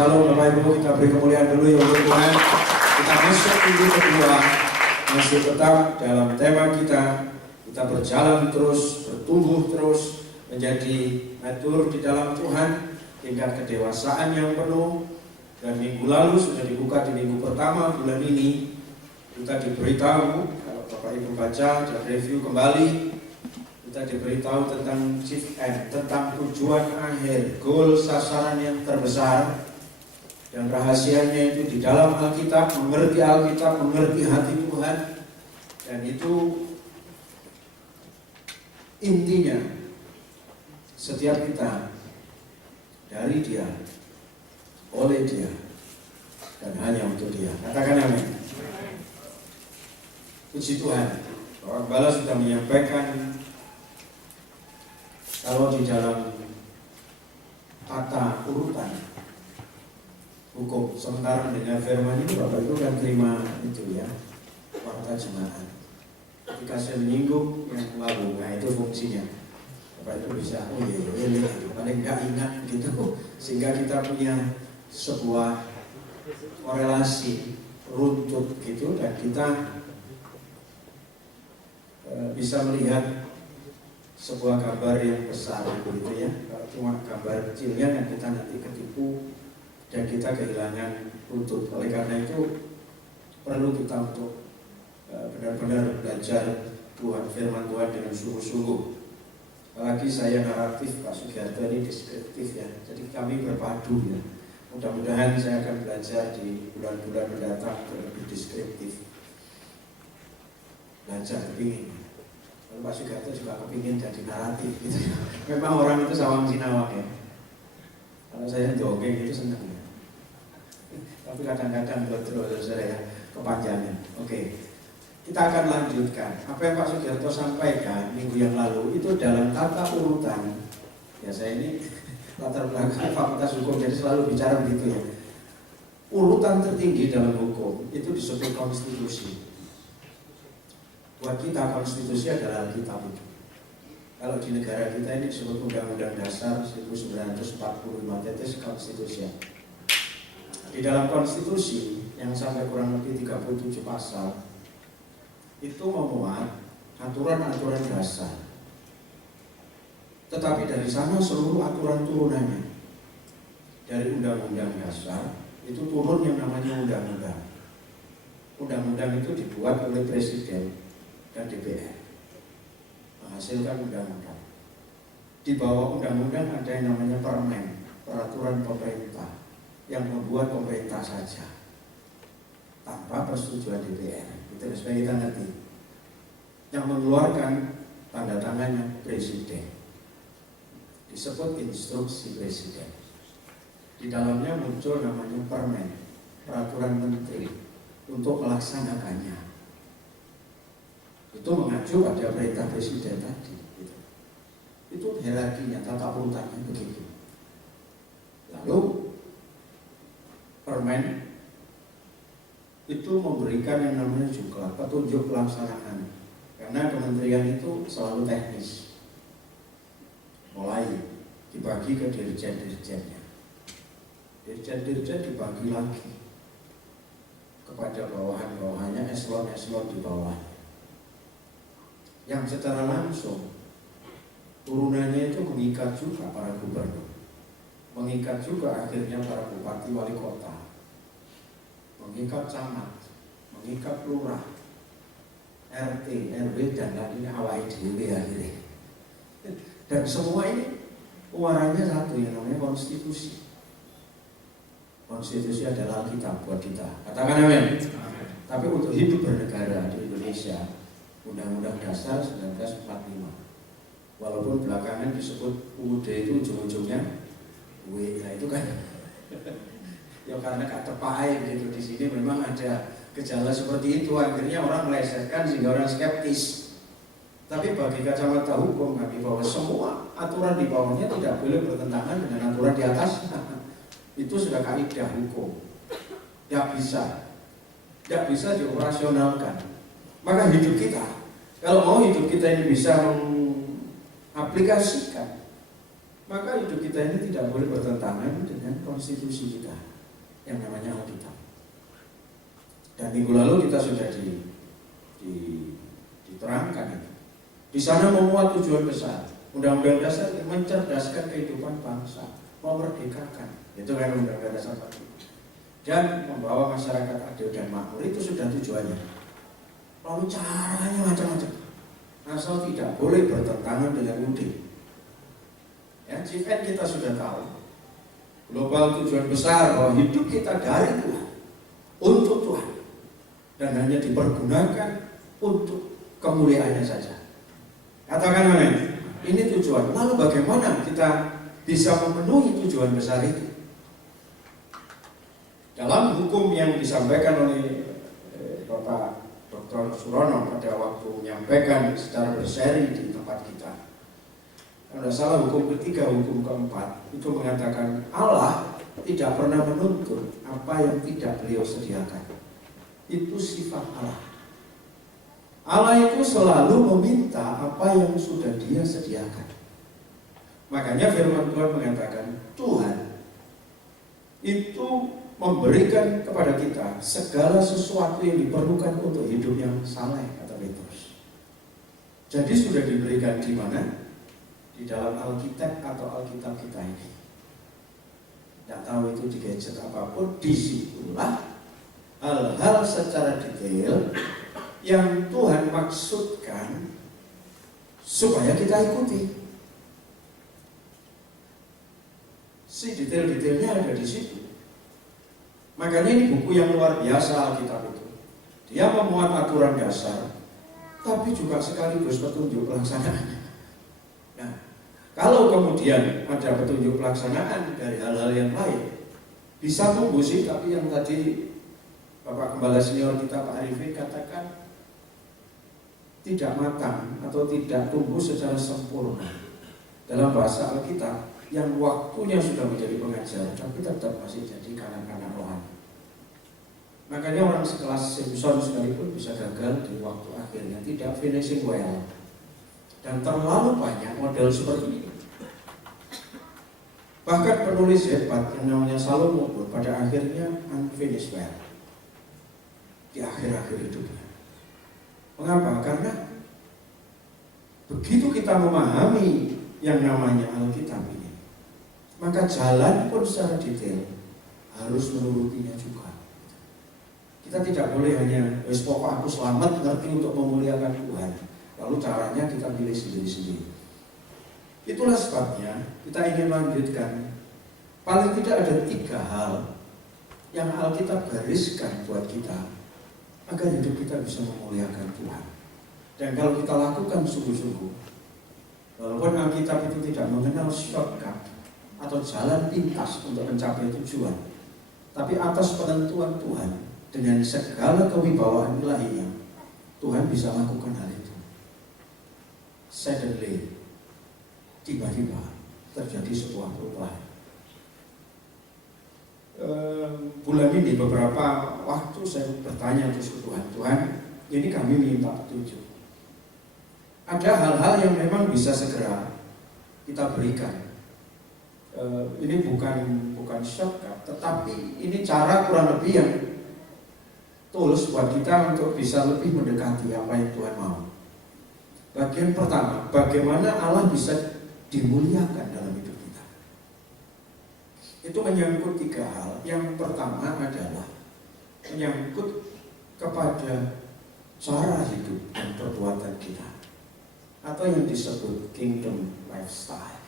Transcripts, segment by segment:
Shalom Bapak Ibu, kita beri kemuliaan dulu ya untuk Tuhan. Kita masuk minggu kedua, masih tetap dalam tema kita. Kita berjalan terus, bertumbuh terus, menjadi matur di dalam Tuhan, tingkat kedewasaan yang penuh. Dan minggu lalu sudah dibuka di minggu pertama bulan ini. Kita diberitahu, kalau Bapak Ibu baca dan review kembali, kita diberitahu tentang chief end, tentang tujuan akhir, goal sasaran yang terbesar. Dan rahasianya itu di dalam Alkitab, mengerti Alkitab, mengerti hati Tuhan. Dan itu intinya setiap kita dari Dia, oleh Dia, dan hanya untuk Dia. Katakan amin. Puji Tuhan, Bapak Gembala sudah menyampaikan kalau di dalam tata urutan hukum, sementara mendengar firman ini Bapak Ibu kan terima itu ya, warta jemaat. Ketika saya menyinggung yang lalu, nah itu fungsinya. Bapak Ibu bisa, oh iya, paling nggak ingat gitu, sehingga kita punya sebuah korelasi runtut gitu, dan kita bisa melihat sebuah gambar yang besar begitu ya. Kalau cuma gambar kecilnya kan kita nanti ketipu dan kita kehilangan runtut. Oleh karena itu perlu kita untuk benar-benar belajar Tuhan, firman Tuhan dengan sungguh-sungguh. Apalagi saya naratif, Pak Sugiarto ini deskriptif ya. Jadi kami berpadu ya. Mudah-mudahan saya akan belajar di bulan-bulan mendatang untuk lebih deskriptif. Belajar kepingin. Kalau Pak Sugiarto juga kepingin jadi naratif gitu ya. Memang orang itu sawang sinawang ya. Kalau saya dongeng itu senang ya. Tapi kadang-kadang terus saya kepanjangan. Oke, kita akan lanjutkan apa yang Pak Sugiarto sampaikan minggu yang lalu itu dalam tata urutan. Ya saya ini latar belakang fakultas hukum, jadi selalu bicara begitu ya. Urutan tertinggi dalam hukum itu disebut konstitusi. Buat kita konstitusi adalah Alkitab itu. Kalau di negara kita ini disebut Undang-Undang Dasar 1945 tetes konstitusi. Di dalam konstitusi yang sampai kurang lebih 37 pasal itu memuat aturan-aturan dasar. Tetapi dari sana seluruh aturan turunannya. Dari Undang-Undang Dasar itu turun yang namanya undang-undang. Undang-undang itu dibuat oleh Presiden dan DPR, menghasilkan undang-undang. Di bawah undang-undang ada yang namanya permen, peraturan pemerintah, yang membuat pemerintah saja tanpa persetujuan DPR. Itu supaya kita ngerti. Yang mengeluarkan tanda tangannya Presiden, disebut instruksi Presiden. Di dalamnya muncul namanya permen, peraturan menteri untuk melaksanakannya. Itu mengacu pada perintah Presiden tadi gitu. Itu hierarkinya, tata urutannya begitu. Lalu permen itu memberikan yang namanya juga petunjuk pelaksanaan, karena kementerian itu selalu teknis. Mulai dibagi ke dirjen-dirjennya, dirjen-dirjen dibagi lagi kepada bawahan-bawahannya, eselon-eselon di bawah. Yang secara langsung turunannya itu mengikat juga para gubernur, mengikat juga akhirnya para bupati wali kota, mengikat camat, mengikat lurah, RT, RW, dan lainnya awal dewe akhirnya. Dan semua ini muaranya satu yang namanya konstitusi. Konstitusi adalah Alkitab buat kita. Katakan amin. Tapi untuk hidup bernegara di Indonesia, Undang-Undang Dasar 1945. Walaupun belakangan disebut UUD itu ujung-ujungnya W, nah itu kan ya karena kata pakai gitu di sini memang ada gejala seperti itu, akhirnya orang melesetkan sehingga orang skeptis. Tapi bagi kacamata hukum kami bahwa semua aturan di bawahnya tidak boleh bertentangan dengan aturan di atasnya. Itu sudah kaidah hukum. Tidak bisa dioperasionalkan. Maka hidup kita, kalau mau hidup kita ini bisa mengaplikasikan maka hidup kita ini tidak boleh bertentangan dengan konstitusi kita yang namanya Alkitab. Dan minggu lalu kita sudah diterangkan itu. Di sana memuat tujuan besar. Undang-undang dasar mencerdaskan kehidupan bangsa, memerdekakan. Itu kan undang-undang dasar 45. Dan membawa masyarakat adil dan makmur, itu sudah tujuannya. Lalu caranya macam-macam. Asal tidak boleh bertentangan dengan UD. Ya, GFN kita sudah tahu. Global tujuan besar bahwa hidup kita dari Tuhan, untuk Tuhan, dan hanya dipergunakan untuk kemuliaannya saja. Katakan amin. Ini tujuan. Lalu bagaimana kita bisa memenuhi tujuan besar itu? Dalam hukum yang disampaikan oleh Bapak Dr. Surono pada waktu menyampaikan secara berseri di tempat kita, kalau tidak salah hukum ketiga, hukum keempat, itu mengatakan Allah tidak pernah menuntut apa yang tidak beliau sediakan. Itu sifat Allah. Allah itu selalu meminta apa yang sudah Dia sediakan. Makanya firman Tuhan mengatakan Tuhan itu memberikan kepada kita segala sesuatu yang diperlukan untuk hidup yang saleh, kata Petrus. Jadi sudah diberikan di mana? Di dalam Alkitab atau Alkitab kita ini. Tidak tahu itu di gadget apapun, disitulah hal-hal secara detail yang Tuhan maksudkan supaya kita ikuti. Si detail-detailnya ada di situ. Makanya ini buku yang luar biasa Alkitab itu. Dia memuat aturan dasar, tapi juga sekaligus petunjuk pelaksanaannya. Nah, kalau kemudian ada petunjuk pelaksanaan dari hal-hal yang lain, bisa tumbuh sih, tapi yang tadi Bapak Gembala Senior kita Pak Arifin katakan tidak matang atau tidak tumbuh secara sempurna. Dalam bahasa Alkitab yang waktunya sudah menjadi pengajar, tapi tetap masih jadi kanak-kanak rohani. Makanya orang sekelas Simpson sekalipun bisa gagal di waktu akhirnya, tidak finishing well. Dan terlalu banyak model seperti ini. Bahkan penulis hebat yang namanya Salomo pun pada akhirnya unfinished well di akhir-akhir hidupnya. Mengapa? Karena begitu kita memahami yang namanya Alkitab ini, maka jalan pun secara detail harus menurutinya juga. Kita tidak boleh hanya wis pokok aku selamat ngerti untuk memuliakan Tuhan, lalu caranya kita pilih sendiri-sendiri. Itulah sebabnya kita ingin melanjutkan. Paling tidak ada 3 hal yang Alkitab gariskan buat kita agar hidup kita bisa memuliakan Tuhan. Dan kalau kita lakukan sungguh-sungguh, walaupun Alkitab itu tidak mengenal shortcut atau jalan pintas untuk mencapai tujuan, tapi atas penentuan Tuhan dengan segala kewibawaan ilahinya, Tuhan bisa lakukan hal itu. Suddenly, tiba-tiba terjadi sebuah perubahan. Bulan ini beberapa waktu saya bertanya terus ke Tuhan, Tuhan, ini kami minta petunjuk. Ada hal-hal yang memang bisa segera kita berikan. Ini bukan shortcut, tetapi ini cara kurang lebih yang tulus buat kita untuk bisa lebih mendekati apa yang Tuhan mau. Bagian pertama, bagaimana Allah bisa dimuliakan dalam hidup kita. Itu menyangkut 3 hal. Yang pertama adalah menyangkut kepada cara hidup dan perbuatan kita, atau yang disebut kingdom lifestyle.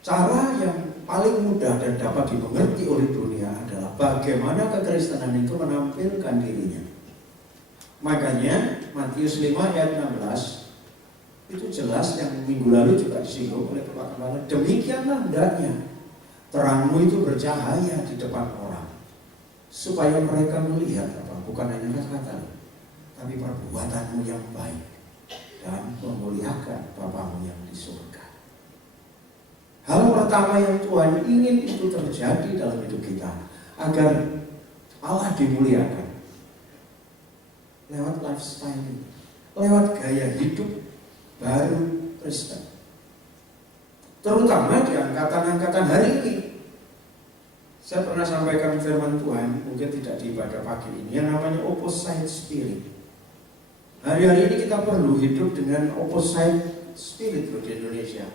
Cara yang paling mudah dan dapat dimengerti oleh dunia adalah bagaimana kekristenan itu menampilkan dirinya. Makanya Matius 5 ayat 16 itu jelas, yang minggu lalu juga disinggung oleh Bapak Gembala. Demikianlah hendaknya terangmu itu bercahaya di depan orang, supaya mereka melihat bukan hanya kata-kata, tapi perbuatanmu yang baik, dan memuliakan Bapamu yang di surga. Hal pertama yang Tuhan ingin itu terjadi dalam hidup kita, agar Allah dimuliakan lewat lifestyle, lewat gaya hidup baru Kristen. terutama di angkatan-angkatan hari ini. Saya pernah sampaikan firman Tuhan, mungkin tidak di ibadah pagi ini, yang namanya opposite spirit. Hari-hari ini kita perlu hidup dengan opposite spirit loh di Indonesia.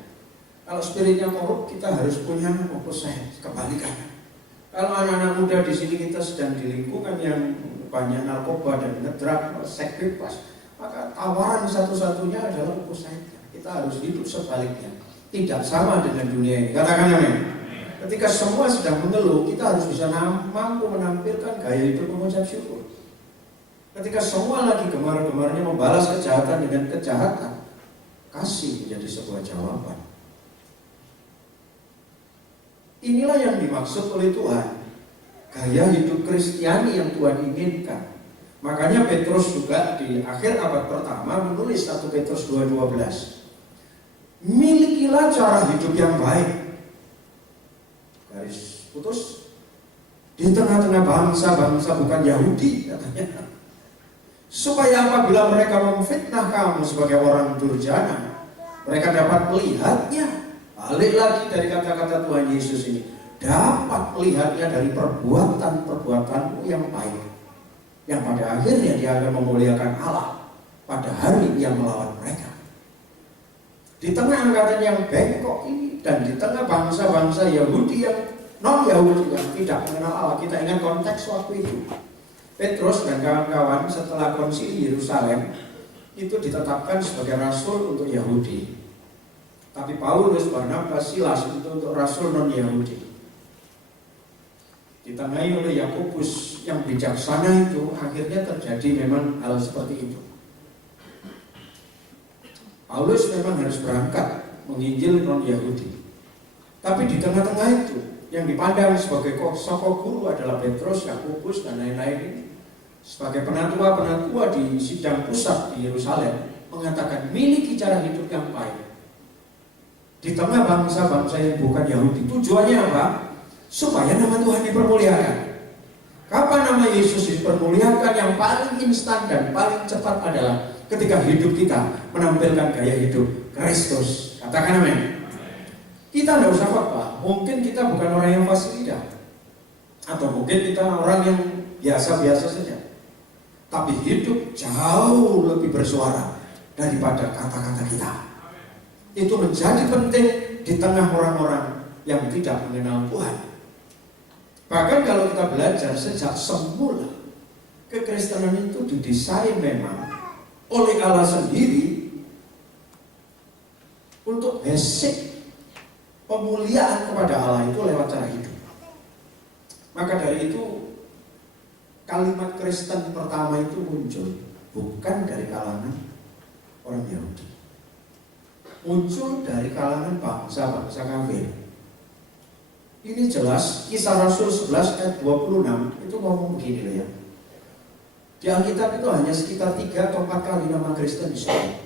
Kalau spiritnya korup, kita harus punya opposite, kebalikan. Kalau anak-anak muda di sini kita sedang di lingkungan yang banyak narkoba dan ngedrak, seks bebas, maka tawaran satu-satunya adalah opposite. Kita harus hidup sebaliknya, tidak sama dengan dunia ini. Katakan amin. Ketika semua sedang mengeluh, kita harus bisa mampu menampilkan gaya hidup mengucap syukur. Ketika semua lagi gemar-gemarnya membalas kejahatan dengan kejahatan, kasih menjadi sebuah jawaban. Inilah yang dimaksud oleh Tuhan, gaya hidup Kristiani yang Tuhan inginkan. Makanya Petrus juga di akhir abad pertama menulis 1 Petrus 2:12. Milikilah cara hidup yang baik. Garis putus. Di tengah-tengah bangsa-bangsa bukan Yahudi katanya. Supaya apabila mereka memfitnah kamu sebagai orang durjana, mereka dapat melihatnya. Balik lagi dari kata-kata Tuhan Yesus ini, dapat melihatnya dari perbuatan-perbuatanmu yang baik, yang pada akhirnya dia akan memuliakan Allah pada hari yang melawan mereka. Di tengah angkatan yang bengkok ini dan di tengah bangsa-bangsa Yahudi yang non-Yahudi yang tidak mengenal Allah, kita ingat konteks waktu itu. Petrus dan kawan-kawan setelah konsili Yerusalem itu ditetapkan sebagai rasul untuk Yahudi. Tapi Paulus, Barnabas, Silas itu untuk rasul non-Yahudi. Ditengahi oleh Yakobus yang bijaksana itu, akhirnya terjadi memang hal seperti itu. Paulus memang harus berangkat menginjil non-Yahudi. Tapi di tengah-tengah itu, yang dipandang sebagai sosok guru adalah Petrus, Yakobus, dan lain-lain ini. Sebagai penatua-penatua di sidang pusat di Yerusalem, mengatakan miliki cara hidup yang baik. Di tengah bangsa-bangsa yang bukan Yahudi. Tujuannya apa? Supaya nama Tuhan dipermuliakan. Kapan nama Yesus dipermuliakan? Yang paling instan dan paling cepat adalah ketika hidup kita menampilkan gaya hidup Kristus. Katakan amin. Kita tidak usah khotbah. Mungkin kita bukan orang yang fasih lidah, atau mungkin kita orang yang biasa-biasa saja, tapi hidup jauh lebih bersuara daripada kata-kata kita. Itu menjadi penting di tengah orang-orang yang tidak mengenal Tuhan. Bahkan kalau kita belajar sejak semula, kekristenan itu didesain memang oleh Allah sendiri untuk basic pemuliaan kepada Allah itu lewat cara hidup. Maka dari itu kalimat Kristen pertama itu muncul bukan dari kalangan orang Yahudi, muncul dari kalangan bangsa-bangsa kafir. Ini jelas Kisah Rasul 11 ayat 26 itu ngomong begini loh ya. Di Alkitab itu hanya sekitar 3 atau 4 kali nama Kristen disebut.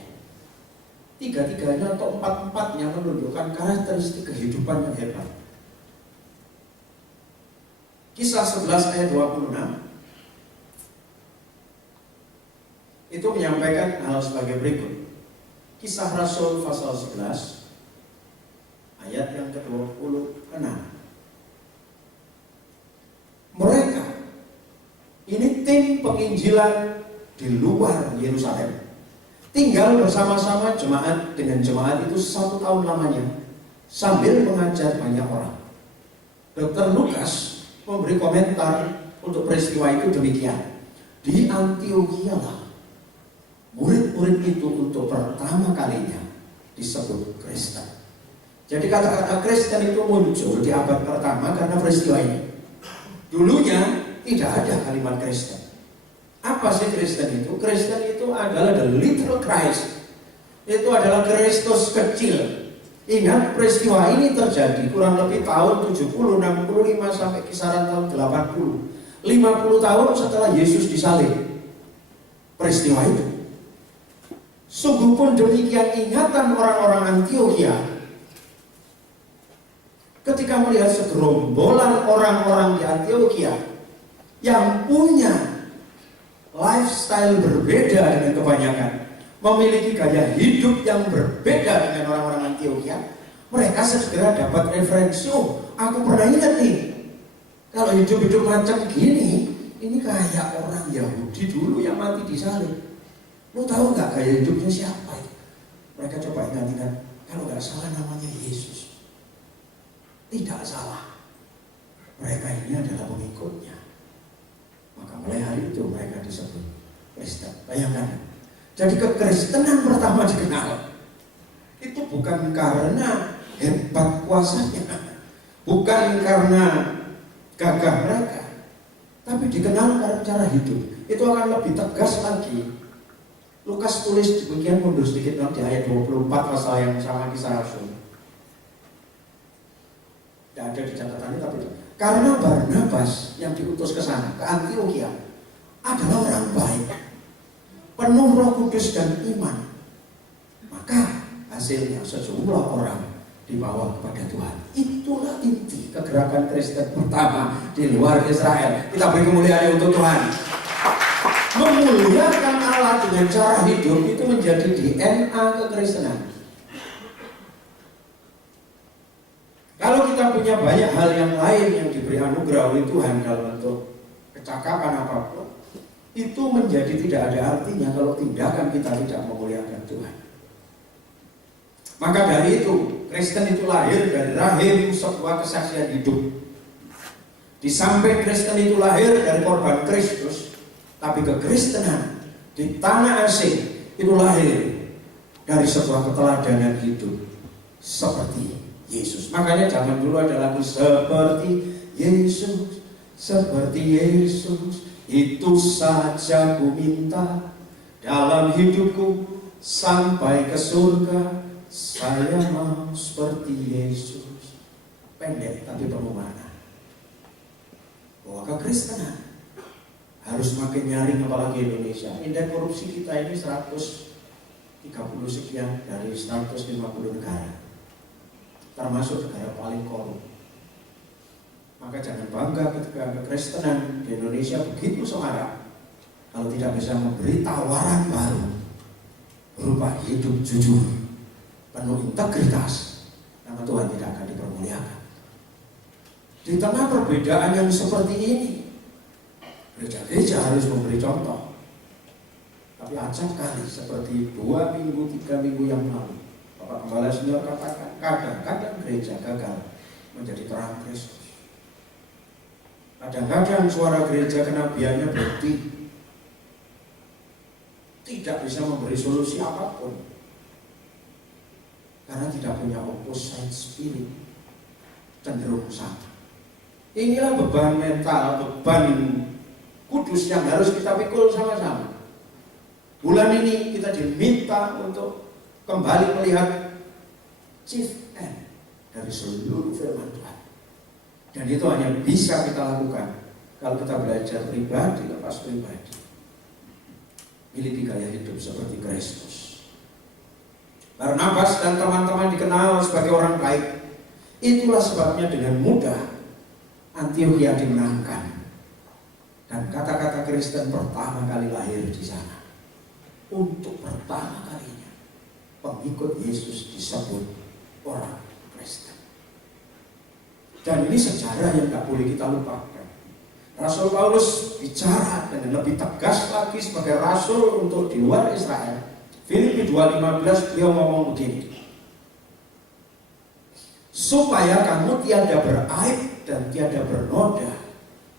3-3-nya atau 4-4-nya menunjukkan karakteristik kehidupan yang hebat. Kisah 11 ayat 26 itu menyampaikan hal sebagai berikut. Kisah Rasul pasal 11 ayat yang ke-26. Mereka, ini tim penginjilan di luar Yerusalem, tinggal bersama-sama jemaat dengan jemaat itu 1 tahun lamanya sambil mengajar banyak orang. Dr. Lukas memberi komentar untuk peristiwa itu demikian. Di Antiokhia lah murid-murid itu untuk pertama kalinya disebut Kristen. Jadi kata-kata Kristen itu muncul di abad pertama karena peristiwa ini. Dulunya tidak ada kalimat Kristen. Apa sih Kristen itu? Kristen itu adalah the little Christ. Itu adalah Kristus kecil. Ingat peristiwa ini terjadi kurang lebih tahun 70, 65 sampai kisaran tahun 80. 50 tahun setelah Yesus disalib. Peristiwa itu. Sungguh pun demikian ingatan orang-orang Antiokhia ketika melihat segerombolan orang-orang di Antiokhia yang punya lifestyle berbeda dengan kebanyakan, memiliki gaya hidup yang berbeda dengan orang-orang Antiokhia, Mereka segera dapat referensi, oh aku pernah ingat nih, kalau hidup-hidup macam gini, ini kayak orang Yahudi dulu yang mati disalib. Lu tahu nggak gaya hidupnya siapa itu? Mereka coba ingat-ingat, kalau nggak salah namanya Yesus. Tidak salah, mereka ini adalah pengikutnya. Maka mulai hari itu mereka disebut Kristen. Bayangkan, jadi kekristenan pertama dikenal itu bukan karena hebat kuasanya, bukan karena gagah mereka, tapi dikenal karena cara hidup. Itu akan lebih tegas lagi. Lukas tulis demikian, mundur sedikit nanti ayat 24 pasal yang sama Kisah Rasul. Tidak ada di catatannya, tapi karena Barnabas yang diutus ke sana, ke Antiokhia, adalah orang baik, penuh Roh Kudus dan iman, maka hasilnya sejumlah orang dibawa kepada Tuhan. Itulah inti kegerakan Kristen pertama di luar Israel. Kita beri kemuliaan untuk Tuhan. Memuliakan Allah dengan cara hidup itu menjadi DNA kekristenan. Kalau kita punya banyak hal yang lain yang diberi anugerah oleh Tuhan dalam bentuk kecakapan apapun, itu menjadi tidak ada artinya kalau tindakan kita tidak memuliakan Tuhan. Maka dari itu, Kristen itu lahir dari rahim sebuah kesaksian hidup. Di samping Kristen itu lahir dari korban Kristus, tapi kekristenan di tanah asing itu lahir dari sebuah keteladanan hidup seperti Yesus. Makanya zaman dulu ada lagu seperti Yesus, seperti Yesus, itu saja ku minta dalam hidupku sampai ke surga. Saya mau seperti Yesus. Pendek tapi penuh makna. Bahwa kekristenan harus makin nyaring, apalagi Indonesia. Indeks korupsi kita ini 130 sekian dari 150 negara, termasuk negara paling korup. Maka jangan bangga ketika kekristenan di Indonesia begitu semarak kalau tidak bisa memberi tawaran baru berupa hidup jujur, penuh integritas. Nama Tuhan tidak akan dipermuliakan. Di tengah perbedaan yang seperti ini, gereja-gereja harus memberi contoh. Tapi acap kali seperti 2 minggu, 3 minggu yang lalu, Bapak Gembala Senior katakan, kadang-kadang gereja gagal menjadi terang Kristus. Kadang-kadang suara gereja kenabiannya berhenti, tidak bisa memberi solusi apapun, karena tidak punya opposite spirit, cenderung sama. Inilah beban mental, beban kudus yang harus kita pikul sama-sama. Bulan ini kita diminta untuk kembali melihat chief end dari seluruh firman Tuhan. Dan itu hanya bisa kita lakukan kalau kita belajar pribadi lepas pribadi, miliki gaya hidup seperti Kristus. Barnabas dan teman-teman dikenal sebagai orang baik. Itulah sebabnya dengan mudah Antiokhia dimenangkan. Dan kata-kata Kristen pertama kali lahir di sana. Untuk pertama kalinya pengikut Yesus disebut orang Kristen. Dan ini sejarah yang tak boleh kita lupakan. Rasul Paulus bicara dengan lebih tegas lagi sebagai rasul untuk di luar Israel. Filipi 2:15 beliau ngomong begini, supaya kamu tiada beraib dan tiada bernoda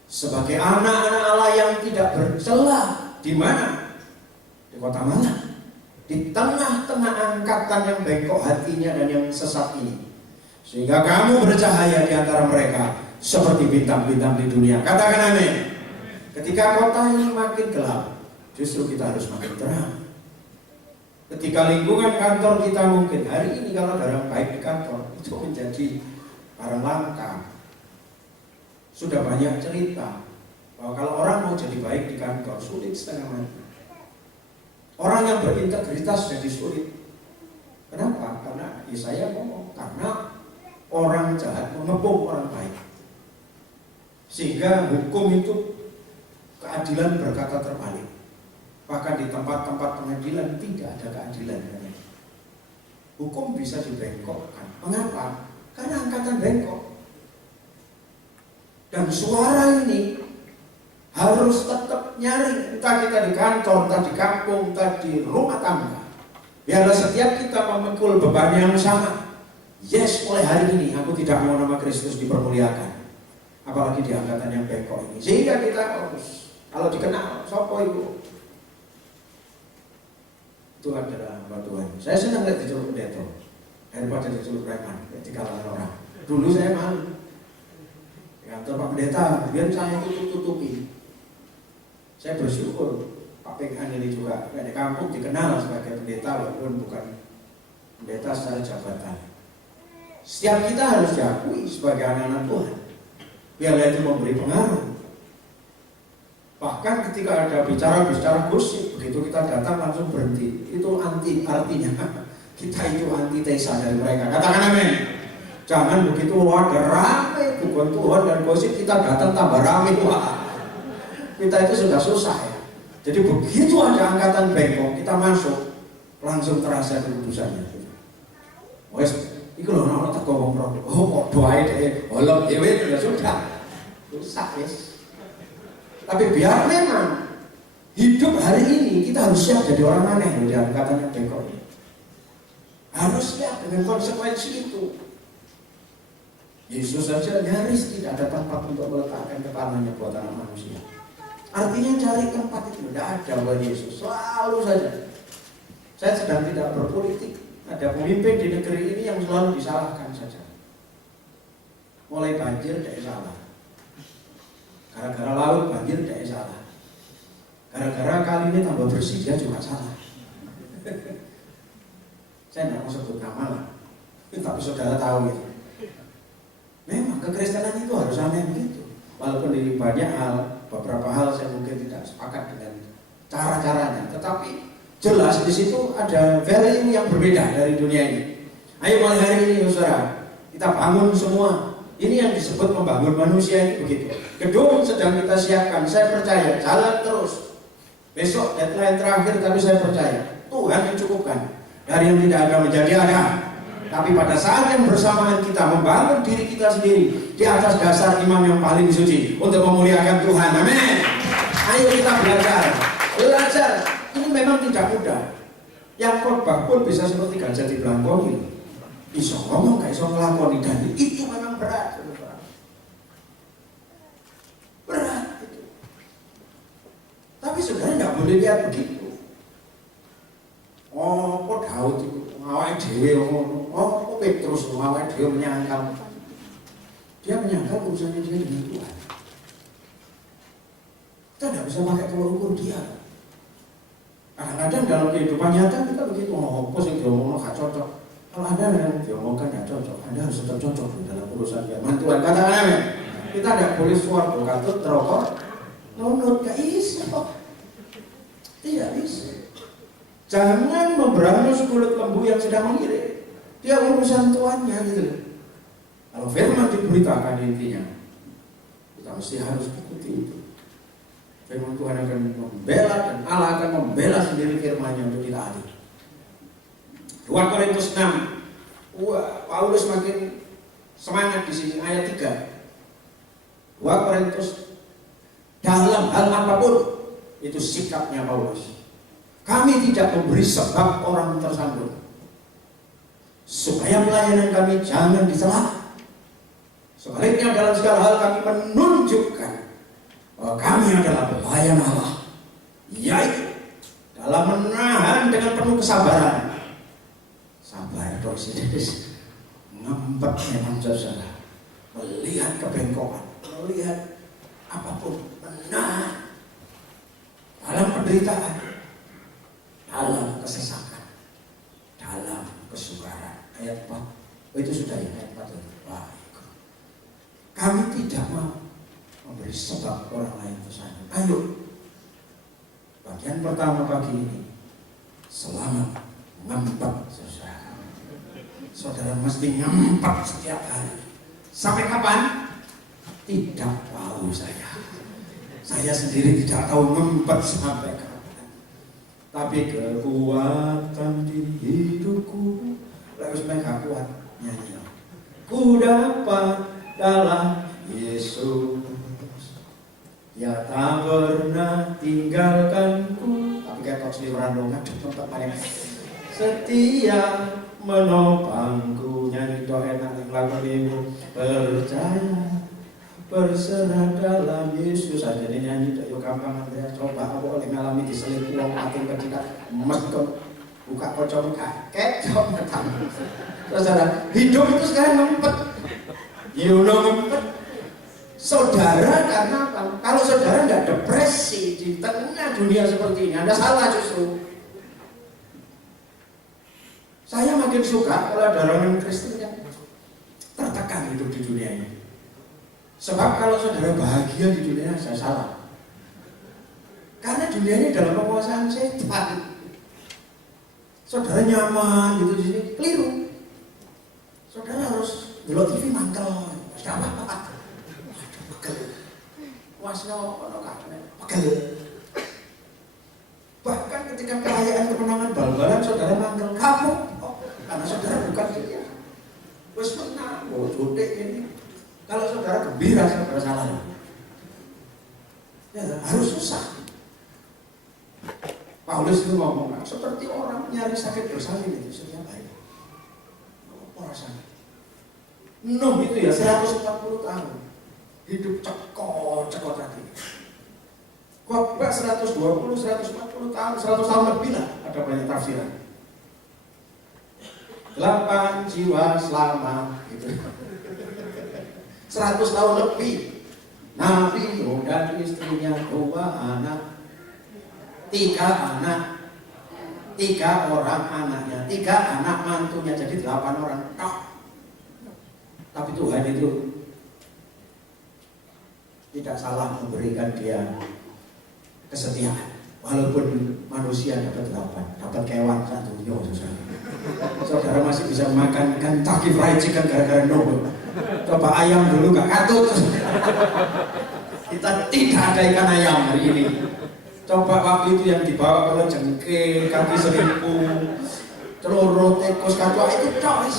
sebagai anak-anak Allah yang tidak bercela. Di mana? Di kota mana? Di tengah-tengah angkatan yang bengkok hatinya dan yang sesat ini, sehingga kamu bercahaya di antara mereka seperti bintang-bintang di dunia. Katakan amin. Ketika kota ini makin gelap, justru kita harus makin terang. Ketika lingkungan kantor kita mungkin hari ini kalau ada orang baik di kantor itu menjadi barang langka. Sudah banyak cerita bahwa kalau orang mau jadi baik di kantor sulit setengah mati. Orang yang berintegritas jadi sulit. Kenapa? Karena saya ngomong, karena orang jahat mengepung orang baik. Sehingga hukum itu keadilan berkata terbalik. Bahkan di tempat-tempat pengadilan tidak ada keadilan. Hukum bisa dibengkokkan. Mengapa? Karena angkatan bengkok. Dan suara ini harus tetap nyari, entah kita di kantor, entah di kampung, entah di rumah tangga. Biarlah setiap kita memikul beban yang sama. Yes, mulai hari ini aku tidak mau nama Kristus dipermuliakan. Apalagi di angkatan yang bengkok ini. Sehingga kita harus, kalau dikenal, sopo itu. Itu adalah hamba Tuhan. Saya senang lihat diceluk pendeta daripada diceluk preman di kalangan orang. Dulu saya malu. Kantor Pak Pendeta, biar saya tutup-tutupi. Saya bersyukur Pak Pekan ini juga di kampung dikenal sebagai pendeta walaupun bukan pendeta secara jabatan. Setiap kita harus diakui sebagai anak-anak Tuhan. Biarlah itu memberi pengaruh. Bahkan ketika ada bicara gosip, begitu kita datang langsung berhenti. Itu artinya kita itu antitesa dari mereka. Katakan amin. Jangan begitu ada ramai bukan Tuhan dan gosip kita datang tambah ramai. Wah, kita itu sudah susah ya. Jadi begitu ada angkatan bengkok kita masuk langsung terasa kekudusannya. Wes, itu loh orang tak ngomong doain deh, holok dewe ya sudah, susah yes. Tapi biar memang hidup hari ini kita harus siap jadi orang aneh di angkatan yang bengkok. Harus siap dengan konsekuensi itu. Yesus saja nyaris tidak ada tempat untuk meletakkan kepalanya buat anak manusia. Artinya cari tempat itu tidak ada buat Yesus. Selalu saja. Saya sedang tidak berpolitik. Ada pemimpin di negeri ini yang selalu disalahkan saja. Mulai banjir tidak salah. Gara-gara laut banjir tidak salah. Gara-gara kali ini tambah bersih dia juga salah. Saya tidak mau sebut nama lah. Tapi saudara tahu gitu. Memang kekristenan itu harus aneh begitu. Walaupun di banyak hal, beberapa hal saya mungkin tidak sepakat dengan cara-caranya, tetapi jelas di situ ada value yang berbeda dari dunia ini. Ayo mulai hari ini saudara, kita bangun semua. Ini yang disebut membangun manusia ini begitu. Gedung sedang kita siapkan, saya percaya jalan terus. Besok deadline terakhir, tapi saya percaya Tuhan mencukupkan. Dari yang tidak ada menjadi ada. Tapi pada saat yang bersamaan kita membangun diri kita sendiri di atas dasar iman yang paling suci untuk memuliakan Tuhan. Amin. Ayo kita belajar. Ini memang tidak mudah. Yang khotbah pun bisa seperti gajah di belangkon gitu. Iso ngomong gak iso ngelakoni, dan itu memang berat. Berat itu. Tapi sebenarnya nggak boleh lihat begitu. Oh, kok Daud itu ngawai dewe, kok Petrus ngawai dewe menyangkal. Dia menyangkal urusannya dia dengan Tuhan. Kita tidak bisa pakai tolak ukur dia. Kadang-kadang dalam kehidupan nyata kita begitu, apa sih diomongin gak cocok. Kalau Anda yang diomongkan gak cocok, Anda harus tetap cocok dalam urusan firman Tuhan. Katakan amin. Kita tidak boleh suara katut terokok, nunut, gak bisa. Tidak bisa. Jangan memberangus kulit lembu yang sedang mengirit. Dia urusan tuannya gitu. Kalau firman diberitakan intinya, kita mesti harus ikuti itu. Firman Tuhan akan membela dan Allah akan membela sendiri firman-Nya untuk kita adil. 2 Korintus 6. Paulus makin semangat di sini ayat 3. 2 Korintus, dalam hal apapun itu sikapnya Paulus. Kami tidak memberi sebab orang tersandung, supaya pelayanan kami jangan dicela. Sebaliknya dalam segala hal kami menunjukkan bahwa kami adalah pelayan Allah, yaitu dalam menahan dengan penuh kesabaran. Sabar terus, ngempet memang saudara. Melihat kebengkokan, melihat apapun, menahan dalam penderitaan, dalam kesesakan, dalam kesukaran. Ayat 4. Itu sudah ya, ayat 4. Baik. Kami tidak mau memberi sebab orang lain tersandung. Ayo. Bagian pertama pagi ini, selamat ngempet saudara. Saudara mesti ngempet setiap hari. Sampai kapan? Tidak tahu saya. Saya sendiri tidak tahu ngempet sampai kapan. Tapi kekuatan di hidupku Harus mereka kuat nyanyi. Ku dapat dalam Yesus, Dia tak pernah tinggalkanku. Tapi kayak kok seliweran dong, tempat paling setia menopangku. Nyanyi doa enak lagu ini. Percaya berserah dalam Yesus aja nih nyanyi yuk gampang ya. Coba aku oleh ngalami diselip uang makin ketika meskom buka kocok kecok metang. Saudara, hidup itu sekarang ngempet. Ngempet. Saudara karena apa? Kalau saudara nggak depresi di tengah dunia seperti ini, Anda salah justru. Saya makin suka kalau ada orang Kristen yang tertekan hidup di dunia ini. Sebab kalau saudara bahagia di dunia, saya salah. Karena dunia ini dalam penguasaan setan. Saudara nyaman gitu di sini, keliru. Saudara harus belok TV mangkel, tidak apa-apa. Pegel. Wasno ono kabeh, pegel. Bahkan ketika perayaan kemenangan bal-balan saudara mangkel, kamu karena saudara bukan dia. Wes menang, jotek ini. Kalau saudara gembira, saudara salah. Ya, harus susah. Paulus itu ngomong, seperti orang nyari sakit bersalin itu setiap hari. Apa rasanya? Nuh itu ya 140 tahun. Hidup cekot tadi. Khotbah 120, 140 tahun, 100 tahun lebih lah. Ada banyak tafsiran. 8 jiwa selamat gitu. 100 tahun lebih. Nabi Nuh dan istrinya 2 anak, 3 anak, 3 orang anaknya, 3 anak mantunya, jadi 8 orang. Tapi Tuhan itu tidak salah memberikan dia kesetiaan. Walaupun manusia dapat 8, dapat kewan 1, saudara masih bisa makan Kentucky Fried Chicken gara-gara Nuh. Coba ayam dulu gak katut. Kita tidak ada ikan ayam hari ini. Coba waktu itu yang dibawa kalau jengking, kaki seribu, telur tikus, kacau itu cois.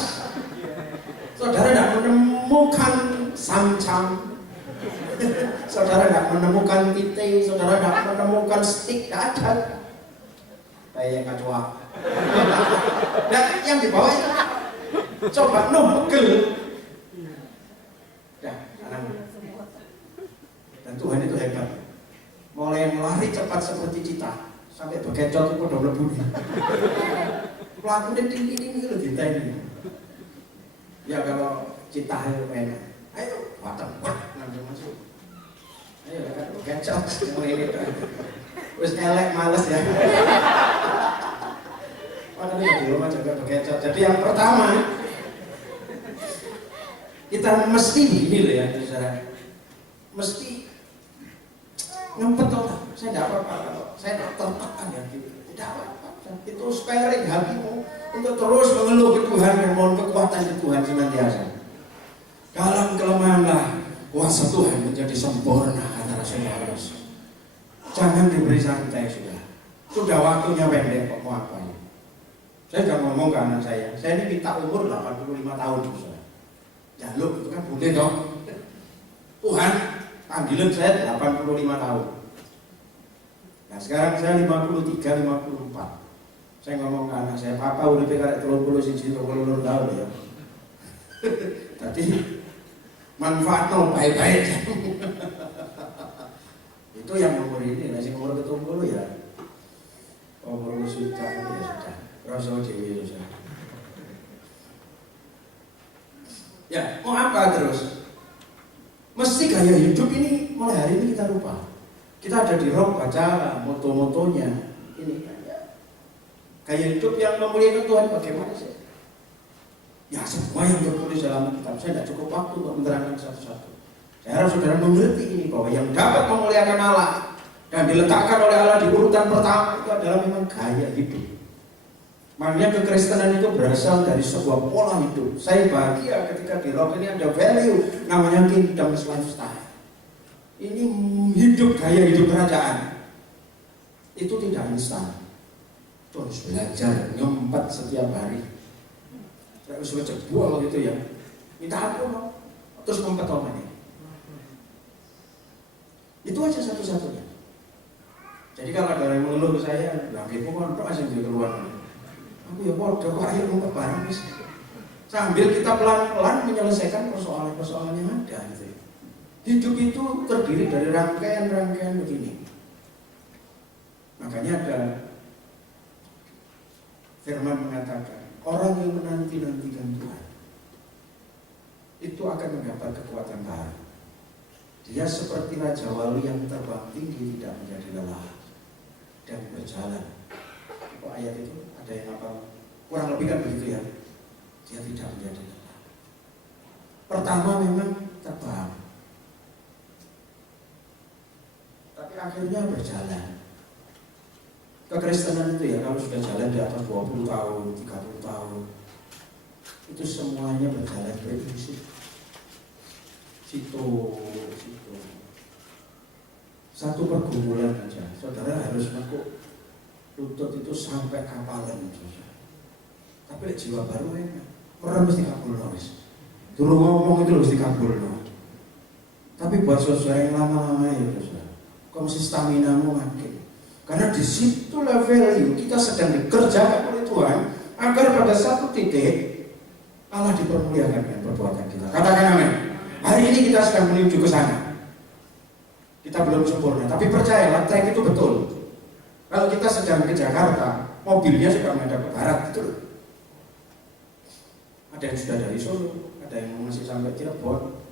Saudara tidak menemukan samcam, saudara tidak menemukan pite, saudara tidak menemukan stik, tidak ada. Kayak kacau. Dan yang dibawa itu coba pegel. Ya, dan Tuhan itu hebat. Mulai melari cepat seperti cita sampai bekecot itu udah mlebu. Pelakunya tinggi lebih tinggi. Ya kalau cita itu enak. Ayo watang langsung masuk. Ayo kan bekecot mulai ini. Terus elek males ya. Makanya di rumah juga bekecot. Jadi yang pertama kita mesti ini loh ya, saudara. Mesti ngempet toh, saya tidak apa-apa kalau saya tidak tertekan ya, tidak apa-apa. Itu sparing hatimu untuk terus mengeluh ke Tuhan dan mohon kekuatan ke Tuhan senantiasa. Dalam kelemahanlah kuasa Tuhan menjadi sempurna, kata Rasul Paulus. Jangan diberi santai sudah waktunya pendek kok mau apa ya. Saya sudah ngomong ke anak saya ini minta umur 85 tahun saudara. Jaluk itu kan boleh dong. Tuhan panggilan saya 85 tahun. Nah sekarang saya 53, 54. Saya ngomong ke anak saya, papa udah karek 31 tahun ya. Tadi manfaatnya baik-baik. Itu yang umur ini, nasi umur ketumpul ya. Umur sudah ya sudah. Rasa dewi sudah. Ya, mau apa terus? Mesti gaya hidup ini mulai hari ini kita lupa. Kita ada di rock baca moto-motonya. Ini gaya hidup yang memuliakan Tuhan bagaimana sih? Ya semua yang tertulis dalam kitab saya tidak cukup waktu untuk menerangkan satu-satu. Saya harap saudara mengerti ini bahwa yang dapat memuliakan Allah dan diletakkan oleh Allah di urutan pertama itu adalah memang gaya hidup. Makanya kekristenan itu berasal dari sebuah pola hidup. Saya bahagia ketika di rock ini ada value namanya kingdom lifestyle. Ini hidup gaya hidup kerajaan. Itu tidak instan. Terus belajar ngempet setiap hari. Kayak usul jebol gitu ya. Minta ampun loh. Terus kompetomannya. Itu aja satu-satunya. Jadi kalau ada yang mengeluh ke saya, lagi pokoknya untuk asing di keluar. Aku ya bodoh, kok ayo ngumpet barang bis. Sambil kita pelan-pelan menyelesaikan persoalan-persoalan yang ada gitu. Hidup itu terdiri dari rangkaian-rangkaian begini. Makanya ada firman mengatakan, orang yang menanti-nantikan Tuhan itu akan mendapat kekuatan baru. Dia seperti raja wali yang terbang tinggi, tidak menjadi lelah dan berjalan. Kok ayat itu ada yang apa? Kurang lebih kan begitu ya. Dia tidak menjadi lelah. Pertama memang terbang, tapi akhirnya berjalan. Kekristenan itu ya, kalau sudah jalan di atas 20 tahun, 30 tahun, itu semuanya berjalan berinsip. Situ. Satu pergumulan aja, saudara harus nekuk lutut itu sampai kapalan. Tapi jiwa baru enak, orang mesti kabul wis. Dulu ngomong itu mesti kabul. Tapi buat saudara yang lama-lama ya saudara, kok mesti stamina-mu makin. Karena di situlah value kita sedang dikerjakan oleh Tuhan agar pada satu titik Allah dipermuliakan dengan perbuatan kita. Katakan amin. Hari ini kita sedang menuju ke sana. Kita belum sempurna, tapi percayalah trek itu betul. Kalau kita sedang ke Jakarta, mobilnya sudah menghadap ke barat, gitu loh. Ada yang sudah dari Solo, ada yang masih sampai Cirebon,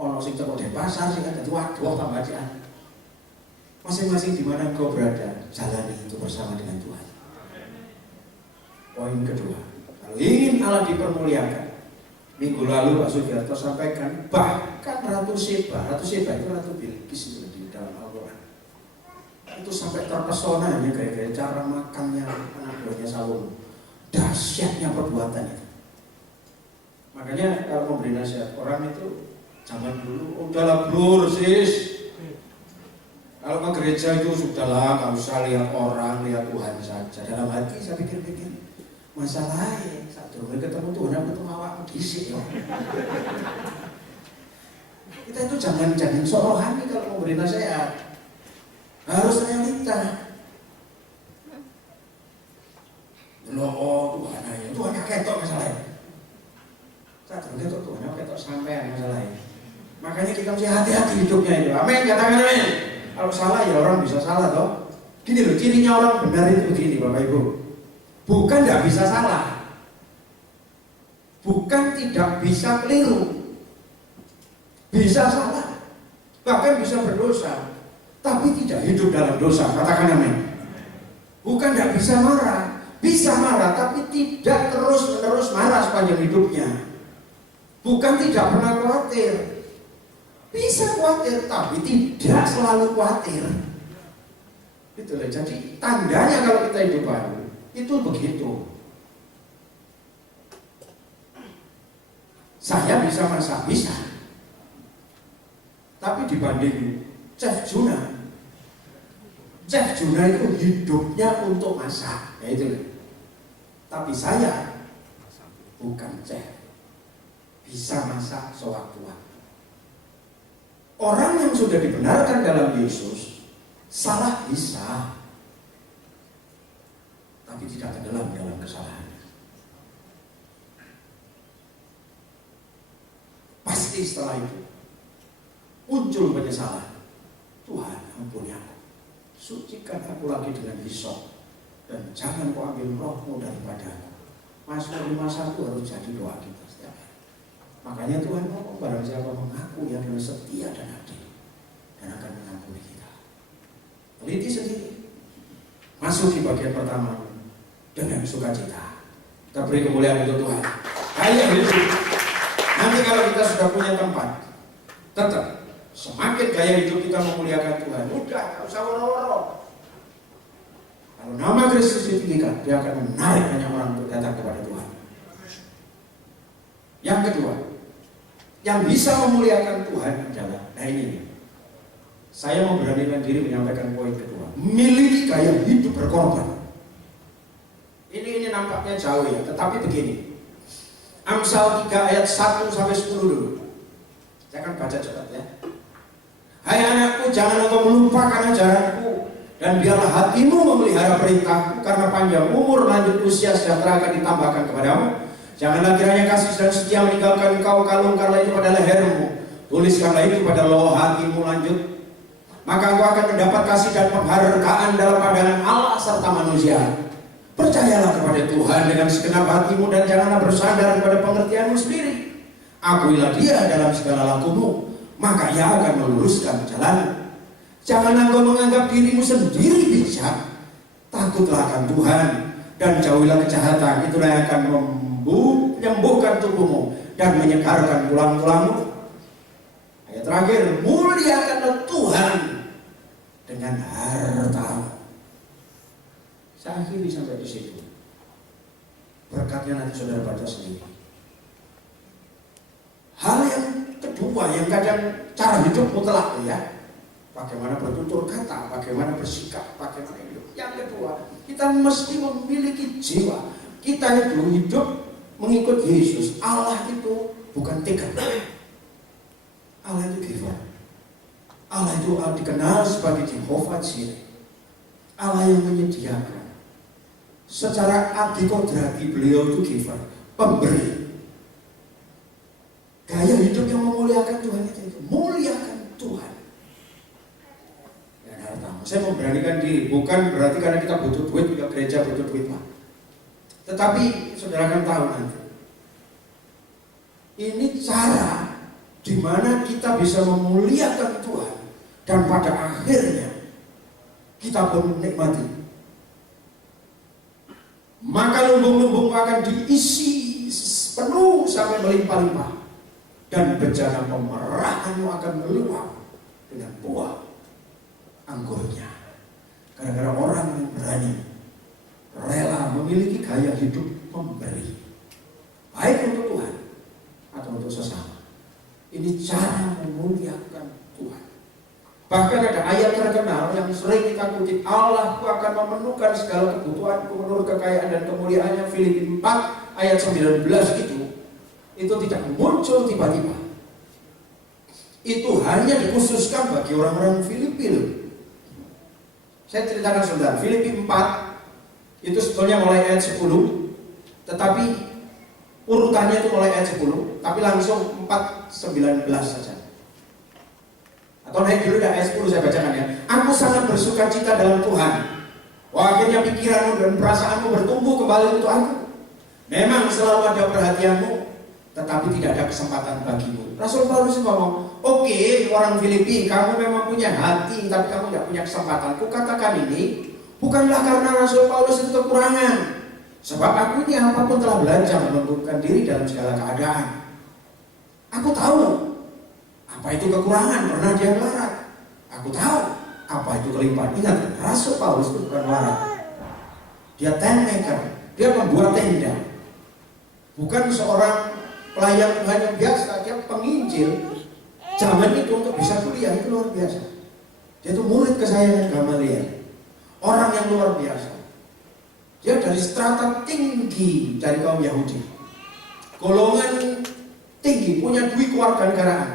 ono sing teko Denpasar, sing ada waduh tambah cian. Masing-masing di mana engkau berada, jalani itu bersama dengan Tuhan. Poin kedua, kalau ingin Allah dipermuliakan, minggu lalu Pak Sugiarto sampaikan, bahkan Ratu Sheba itu Ratu Bilqis itu di dalam Al-Quran. Itu sampai terpesona ya kayak cara makannya anak buahnya Salomo. Dahsyatnya perbuatan itu. Makanya kalau memberi nasihat orang itu zaman dulu udahlah blur sis. Kalau ke gereja itu sudahlah, nggak usah lihat orang, lihat Tuhan saja. Dalam hati saya pikir-pikir, masalahnya saat dulu ketemu Tuhan, aku ketemu awakmu disik ya. Kita itu jangan sorohani kalau mau beri nasihat, harus realita. Loh Tuhan aja, Tuhan gak ketok masalahnya. Saat dulu ketok Tuhan, ketok sampean masalahnya. Makanya kita mesti hati-hati hidupnya itu. Amin, katakan amin. Kalau salah ya orang bisa salah toh. Gini loh, cirinya orang benar itu begini Bapak Ibu. Bukan tidak bisa salah, bukan tidak bisa keliru, bisa salah, bahkan bisa berdosa, tapi tidak hidup dalam dosa. Katakan amin. Bukan tidak bisa marah, tapi tidak terus-menerus marah sepanjang hidupnya. Bukan tidak pernah khawatir, bisa khawatir, tapi tidak selalu khawatir. Itulah jadi tandanya kalau kita hidup baru itu begitu. Saya bisa masak, bisa. Tapi dibanding Chef Juna itu hidupnya untuk masak, ya itu. Tapi saya bukan chef, bisa masak sewaktu-waktu. Orang yang sudah dibenarkan dalam Yesus salah bisa, tapi tidak tenggelam dalam kesalahan. Pasti setelah itu muncul penyesalan. Tuhan ampuni aku, sucikan aku lagi dengan hisop, dan jangan kau ambil rohmu daripada aku. Mazmur 51 harus jadi doa kita setiap hari. Makanya Tuhan ngomong, barang siapa mengaku yang adalah setia dan adil, dan akan mengampuni kita. Teliti sendiri. Masuk di bagian pertama dengan sukacita. Kita beri kemuliaan untuk Tuhan. Kaya hidup. Nanti kalau kita sudah punya tempat, tetap semakin gaya hidup kita memuliakan Tuhan. Udah, gak usah woro-woro. Kalau nama Kristus ditinggikan, dia akan menarik banyak orang untuk datang kepada Tuhan. Yang kedua, yang bisa memuliakan Tuhan adalah, nah ini, saya memberanikan diri menyampaikan poin kedua, miliki gaya hidup berkorban. Ini nampaknya jauh ya, tetapi begini, Amsal 3 ayat 1 sampai 10 dulu. Saya akan baca cepat ya. Hai anakku, jangan engkau melupakan ajaranku, dan biarlah hatimu memelihara perintahku, karena panjang umur lanjut usia sejahtera akan ditambahkan kepadamu. Janganlah kiranya kasih dan setia meninggalkan engkau, kalungkanlah itu pada lehermu, tuliskanlah itu pada loh hatimu, lanjut. Maka engkau akan mendapat kasih dan penghargaan dalam pandangan Allah serta manusia. Percayalah kepada Tuhan dengan segenap hatimu, dan janganlah bersandar kepada pengertianmu sendiri. Akuilah Dia dalam segala lakumu, maka Ia akan meluruskan jalanmu. Janganlah engkau menganggap dirimu sendiri bijak. Takutlah akan Tuhan, dan jauhilah kejahatan. Itulah yang akan menyembuhkan tubuhmu dan menyegarkan tulang-tulangmu. Ayat terakhir, muliakanlah Tuhan dengan hartamu. Saya akhiri sampai di situ. Berkatnya nanti saudara baca sendiri. Hal yang kedua yang kadang cara hidup mutlak ya. Bagaimana bertutur kata, bagaimana bersikap, bagaimana hidup. Yang kedua, kita mesti memiliki jiwa. Kita itu hidup mengikut Yesus. Allah itu bukan tiket. Allah itu giver. Allah itu dikenal sebagai Jehovah Jireh. Allah yang menyediakan. Secara adikodrati beliau itu giver, pemberi. Gaya hidup yang memuliakan Tuhan itu muliakan Tuhan. Dan hartamu. Saya memberanikan diri, bukan berarti karena kita butuh duit, juga gereja butuh duit Pak. Tetapi saudara akan tahu nanti. Ini cara di mana kita bisa memuliakan Tuhan, dan pada akhirnya kita pun menikmati. Maka lumbung-lumbung akan diisi penuh sampai melimpah-limpah, dan bejana pemerahanmu akan meluap dengan buah anggurnya. Gara-gara orang yang berani, rela memiliki gaya hidup memberi, baik untuk Tuhan atau untuk sesama. Ini cara memuliakan Tuhan. Bahkan ada ayat terkenal yang sering kita kutip, Allah akan memenuhkan segala kebutuhanku menurut kekayaan dan kemuliaannya. Filipi 4 ayat 19 itu tidak muncul tiba-tiba. Itu hanya dikhususkan bagi orang-orang Filipi loh. Saya ceritakan saudara, Filipi 4 itu sebetulnya mulai ayat 10, tetapi urutannya itu mulai ayat 10, tapi langsung 4:19 saja. Atau naik dulu dah ayat 10 saya bacakan ya. Aku sangat bersuka cita dalam Tuhan. Akhirnya pikiranmu dan perasaanmu bertumbuh kembali untuk aku. Memang selalu ada perhatianmu, tetapi tidak ada kesempatan bagimu. Rasul Paulus ngomong, oke, orang Filipi, kamu memang punya hati, tapi kamu tidak punya kesempatan. Kukatakan ini bukanlah karena Rasul Paulus itu kekurangan, sebab aku ini apapun telah belajar menentukan diri dalam segala keadaan. Aku tahu apa itu kekurangan, pernah dia melarat. Aku tahu apa itu kelimpahan. Ingat, Rasul Paulus itu bukan melarat. Dia tent maker, dia membuat tenda. Bukan seorang pelayan Tuhan yang biasa, dia penginjil. Zaman itu untuk bisa kuliah itu luar biasa. Dia itu murid kesayangan Gamaliel, orang yang luar biasa. Dia dari strata tinggi dari kaum Yahudi, golongan tinggi, punya duit keluarga negaraan.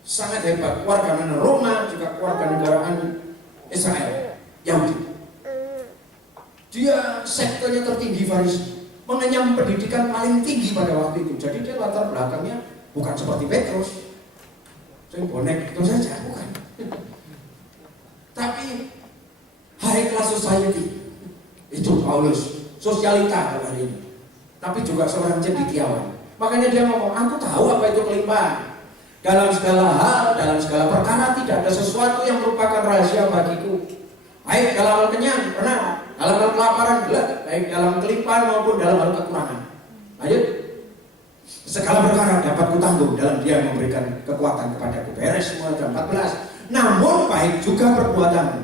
Sangat hebat, warga negara Roma, juga warga negaraan Israel, Yahudi. Dia sektenya tertinggi Farisi, mengenyam pendidikan paling tinggi pada waktu itu. Jadi dia latar belakangnya bukan seperti Petrus, saya bonek itu saja, bukan. Tapi high class society, itu Paulus, sosialita hari ini. Tapi juga seorang cendekiawan. Makanya dia ngomong, aku tahu apa itu kelimpahan. Dalam segala hal, dalam segala perkara tidak ada sesuatu yang merupakan rahasia bagiku. Baik dalam hal kenyang, benar. Dalam hal kelaparan, benar. Baik dalam kelimpahan maupun dalam hal kekurangan. Lanjut. Segala perkara dapat kutanggung dalam Dia memberikan kekuatan kepadaku. Beres semua jam 14. Namun baik juga perbuatanmu,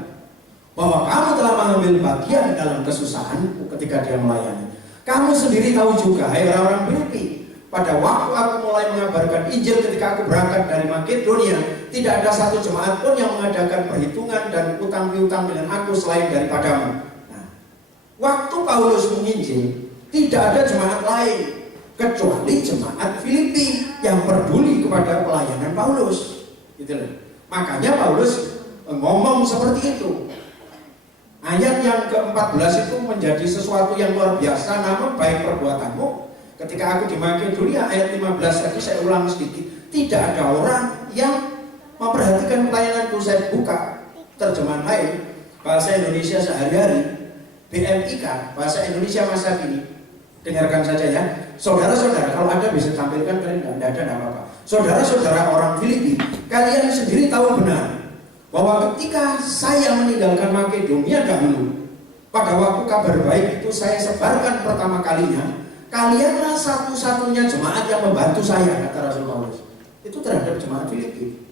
bahwa kamu telah mengambil bagian dalam kesusahanku ketika Dia melayani. Kamu sendiri tahu juga, hai orang-orang Filipi, pada waktu aku mulai mengabarkan Injil ketika aku berangkat dari Makedonia, tidak ada satu jemaat pun yang mengadakan perhitungan dan utang piutang dengan aku selain daripadamu. Nah, waktu Paulus menginjil, tidak ada jemaat lain. kecuali jemaat Filipi yang peduli kepada pelayanan Paulus. Gitu loh. Makanya Paulus ngomong seperti itu. Ayat yang ke-14 itu menjadi sesuatu yang luar biasa. Namun baik perbuatanmu, ketika aku di Makedonia, ayat 15 tadi saya ulang sedikit, tidak ada orang yang memperhatikan pelayananku. Saya buka terjemahan lain, bahasa Indonesia sehari-hari, BMIK, bahasa Indonesia masa kini. Dengarkan saja ya. Saudara-saudara, kalau ada bisa tampilkan, kalian tidak ada, tidak apa-apa. Saudara-saudara orang Filipi, kalian sendiri tahu benar bahwa ketika saya meninggalkan Makedonia dahulu, pada waktu kabar baik itu saya sebarkan pertama kalinya, kalianlah satu-satunya jemaat yang membantu saya, kata Rasul Paulus. Itu terhadap jemaat Filipi.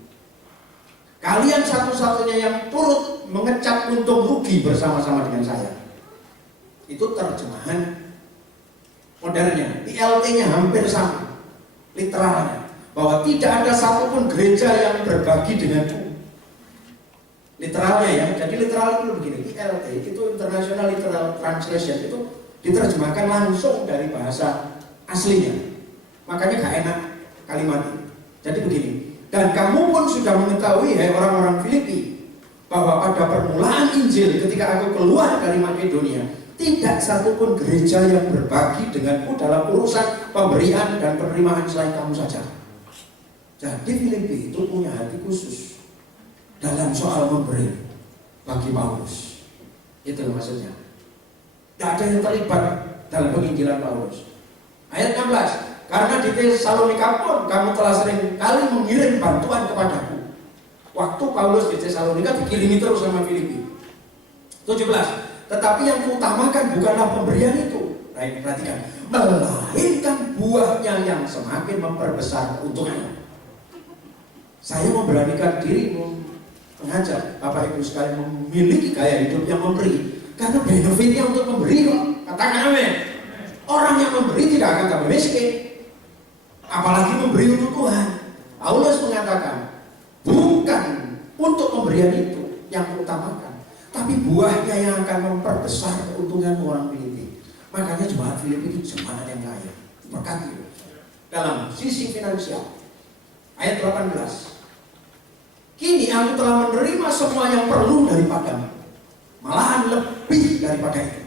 Kalian satu-satunya yang turut mengecap untung rugi bersama-sama dengan saya. Itu terjemahan modernnya. ILT-nya hampir sama, literalnya, bahwa tidak ada satupun gereja yang berbagi denganku. Literalnya ya, jadi literal itu begini. ILT itu International Literal Translation, itu diterjemahkan langsung dari bahasa aslinya. Makanya gak enak kalimat ini. Jadi begini. Dan kamu pun sudah mengetahui, hai orang-orang Filipi, bahwa pada permulaan Injil ketika aku keluar dari Makedonia, tidak satupun gereja yang berbagi denganku dalam urusan pemberian dan penerimaan selain kamu saja. Jadi Filipi itu punya hati khusus dalam soal memberi bagi Paulus. Itu maksudnya. Tidak ada yang terlibat dalam penginjilan Paulus. Ayat 16. Karena di Tesalonika pun kamu telah sering kali mengirim bantuan kepadaku. Waktu Paulus di Tesalonika dikirimi terus sama Filipi. 17. Tetapi yang kuutamakan bukanlah pemberian itu, baik, perhatikan, melainkan buahnya yang semakin memperbesar keuntungannya. Saya memberanikan diri mengajak Bapak Ibu sekalian memiliki gaya hidup yang memberi, karena benefitnya untuk memberi. Katakan amin. Orang yang memberi tidak akan tambah miskin, apalagi memberi untuk Tuhan. Paulus mengatakan, bukan untuk pemberian itu yang utamakan, tapi buahnya yang akan memperbesar keuntungan orang Filipi. Makanya jemaat Filipi itu jemaat yang kaya, berkati dalam sisi finansial. Ayat 18. Kini aku telah menerima semua yang perlu daripadamu, malahan lebih daripada itu.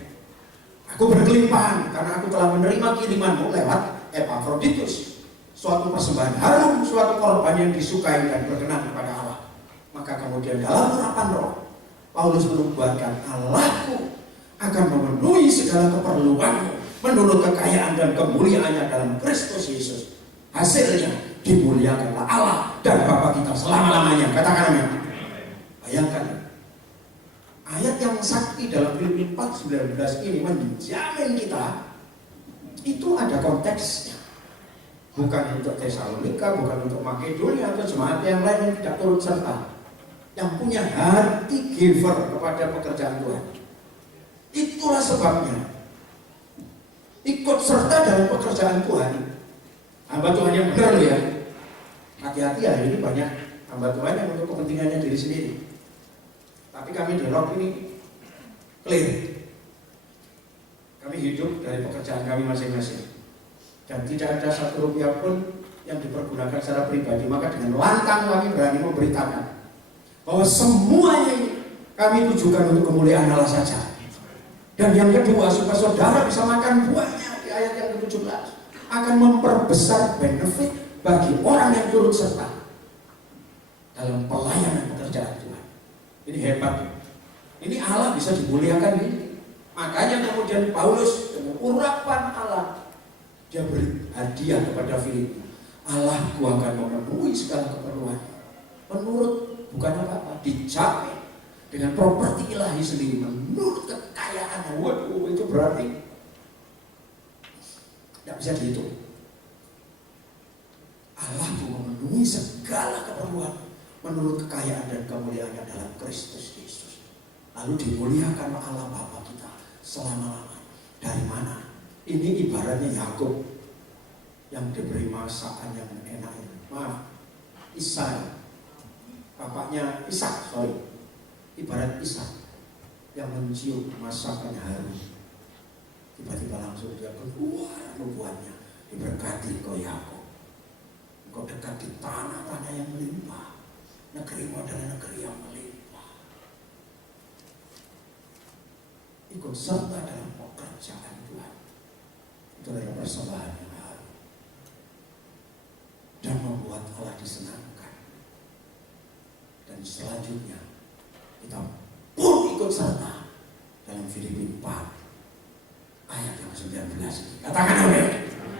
Aku berkelimpahan karena aku telah menerima kirimanmu lewat Epafroditus, suatu persembahan harum, suatu korban yang disukai dan berkenan kepada Allah. Maka kemudian dalam urapan roh, Paulus menubuatkan, Allahku akan memenuhi segala keperluanmu menurut kekayaan dan kemuliaannya dalam Kristus Yesus. Hasilnya dimuliakanlah Allah dan Bapa kita selama-lamanya. Katakan amin. Bayangkan, ayat yang sakti dalam Filipi 4:19 ini menjamin kita itu ada konteksnya. Bukan untuk Tesalonika, bukan untuk Makedonia atau jemaat yang lain yang tidak turut serta, yang punya hati giver kepada pekerjaan Tuhan. Itulah sebabnya ikut serta dalam pekerjaan Tuhan. Hamba Tuhan yang benar loh ya. Hati-hati, hari ini banyak hamba Tuhan yang untuk kepentingannya diri sendiri. Tapi kami di Rock ini clear. Kami hidup dari pekerjaan kami masing-masing. Dan tidak ada satu rupiah pun yang dipergunakan secara pribadi. Maka dengan lantang kami berani memberitakan bahwa semuanya ini kami tujukan untuk kemuliaan Allah saja. Dan yang kedua, supaya saudara bisa makan buahnya di ayat yang ke-17, akan memperbesar benefit bagi orang yang turut serta dalam pelayanan pekerjaan Tuhan. Ini hebat. Ini Allah bisa dimuliakan ini. Makanya kemudian Paulus dengan urapan Allah, dia beri hadiah kepada Filipi. Allahku akan memenuhi segala keperluan. Menurut bukan apa-apa, dijamin dengan properti ilahi sendiri, menurut kekayaan. Waduh, itu berarti tidak bisa dihitung. Allahku memenuhi segala keperluan menurut kekayaan dan kemuliaannya dalam Kristus Yesus. Lalu dimuliakanlah Allah Bapa kita selama-lamanya. Dari mana? Ini ibaratnya Yakub yang diberi masakan yang enak. Maaf, Ishak, bapaknya Ishak, ibarat Ishak yang mencium masakan harum. Tiba-tiba langsung dia keluar nubuatnya. Diberkati kau Yakub. Engkau dekat di tanah-tanah yang melimpah. Negerimu adalah negeri yang melimpah. Ikut serta dalam pekerjaan Tuhan. Itu adalah persembahan yang harum dan membuat Allah disenangkan. Dan selanjutnya kita pun ikut serta dalam Filipi 4 ayat yang 19. Katakan amin.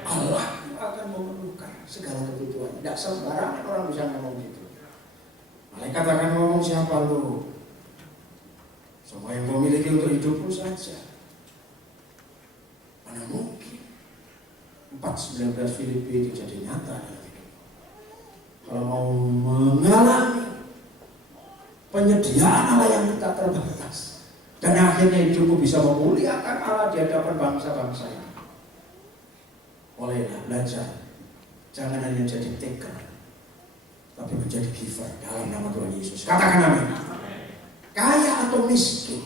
Allah akan memenuhkan segala kebutuhan. Tidak sembarangan orang bisa ngomong gitu. Malaikat akan ngomong, siapa lu? Semua yang kau miliki untuk hidupmu saja. Mana mungkin 4:19 Filipi itu jadi nyata dalam hidup. Kalau mau mengalami penyediaan Allah yang tak terbatas, dan akhirnya hidupmu bisa memuliakan Allah di hadapan bangsa-bangsa ini. Olehlah belajar, jangan hanya jadi taker, tapi menjadi giver dalam nama Tuhan Yesus. Katakan amin. Kaya atau miskin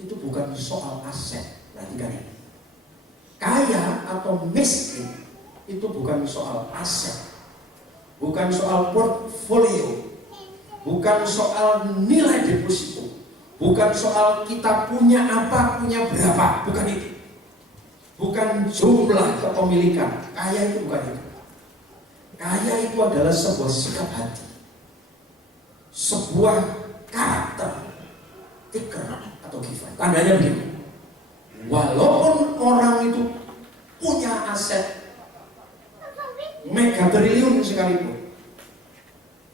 itu bukan soal aset. Perhatikan ini. Kaya atau miskin itu bukan soal aset, bukan soal portfolio, bukan soal nilai deposito, bukan soal kita punya apa, punya berapa, bukan itu. Bukan jumlah kepemilikan. Kaya itu bukan itu. Kaya itu adalah sebuah sikap hati, sebuah karakter, taker atau giver. Tandanya begini, walaupun orang itu punya aset mega triliun sekalipun,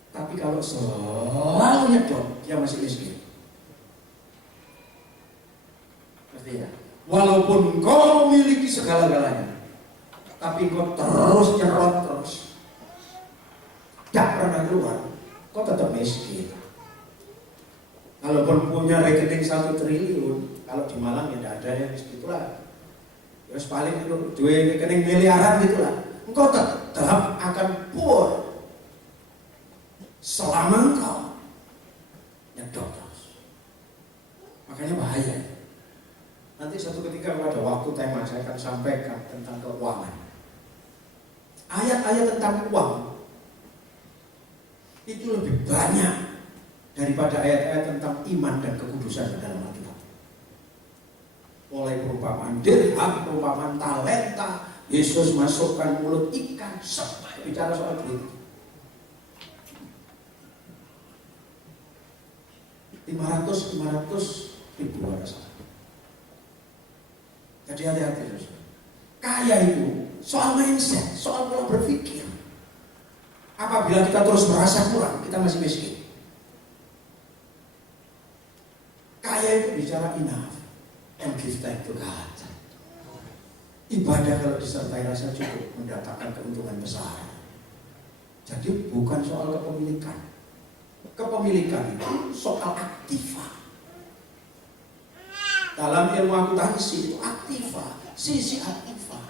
tapi kalau selalu nyedot, dia masih miskin. Ngerti ya? Walaupun kau memiliki segala-galanya, tapi kau terus nyerot terus, tidak pernah keluar, kau tetap miskin. Kalaupun punya rekening 1 triliun, kalau di Malang ya tidak ada yang segitulah. Ya paling itu 2 rekening miliaran gitulah. Engkau tetap akan poor selama engkau nyedot terus. Makanya bahaya. Nanti suatu ketika pada waktu tema saya akan sampaikan tentang keuangan. Ayat-ayat tentang uang itu lebih banyak daripada ayat-ayat tentang iman dan kekudusan dalam Alkitab. Mulai perumpamaan dirham, perumpamaan talenta, Yesus masukkan mulut ikan, sampai bicara soal duit. 500 ribu ada salah. Jadi hati-hati, saudara. Kaya itu soal mindset, soal pola berpikir. Apabila kita terus merasa kurang, kita masih miskin. Kaya itu bicara enough and give time to God. Ibadah kalau disertai rasa cukup mendatangkan keuntungan besar. Jadi bukan soal kepemilikan. Kepemilikan itu soal aktiva. Dalam ilmu akuntansi itu aktiva, sisi aktiva.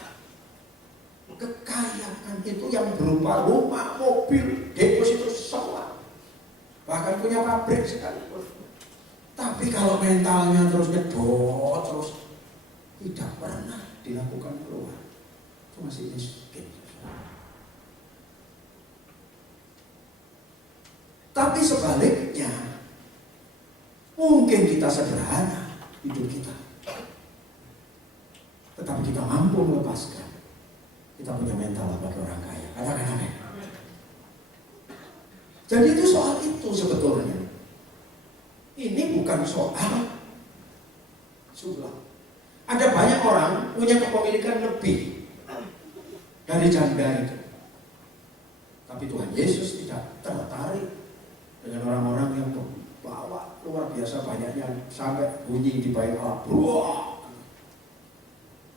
Kekayaan itu yang berupa rumah, mobil, deposito semua. Bahkan punya pabrik sekalipun. Tapi kalau mentalnya terus nyedot, terus tidak pernah dilakukan keluar, itu masih miskin. Tapi sebaliknya, mungkin kita sederhana hidup kita, tetapi kita mampu melepaskan. Kita punya mental bagi orang kaya. Katakan amin. Jadi itu soal itu sebetulnya. Ini bukan soal jumlah. Ada banyak orang punya kepemilikan lebih dari janda itu. Tapi Tuhan Yesus tidak tertarik dengan orang-orang yang bawa luar biasa banyaknya sampai bunyi di bait Allah.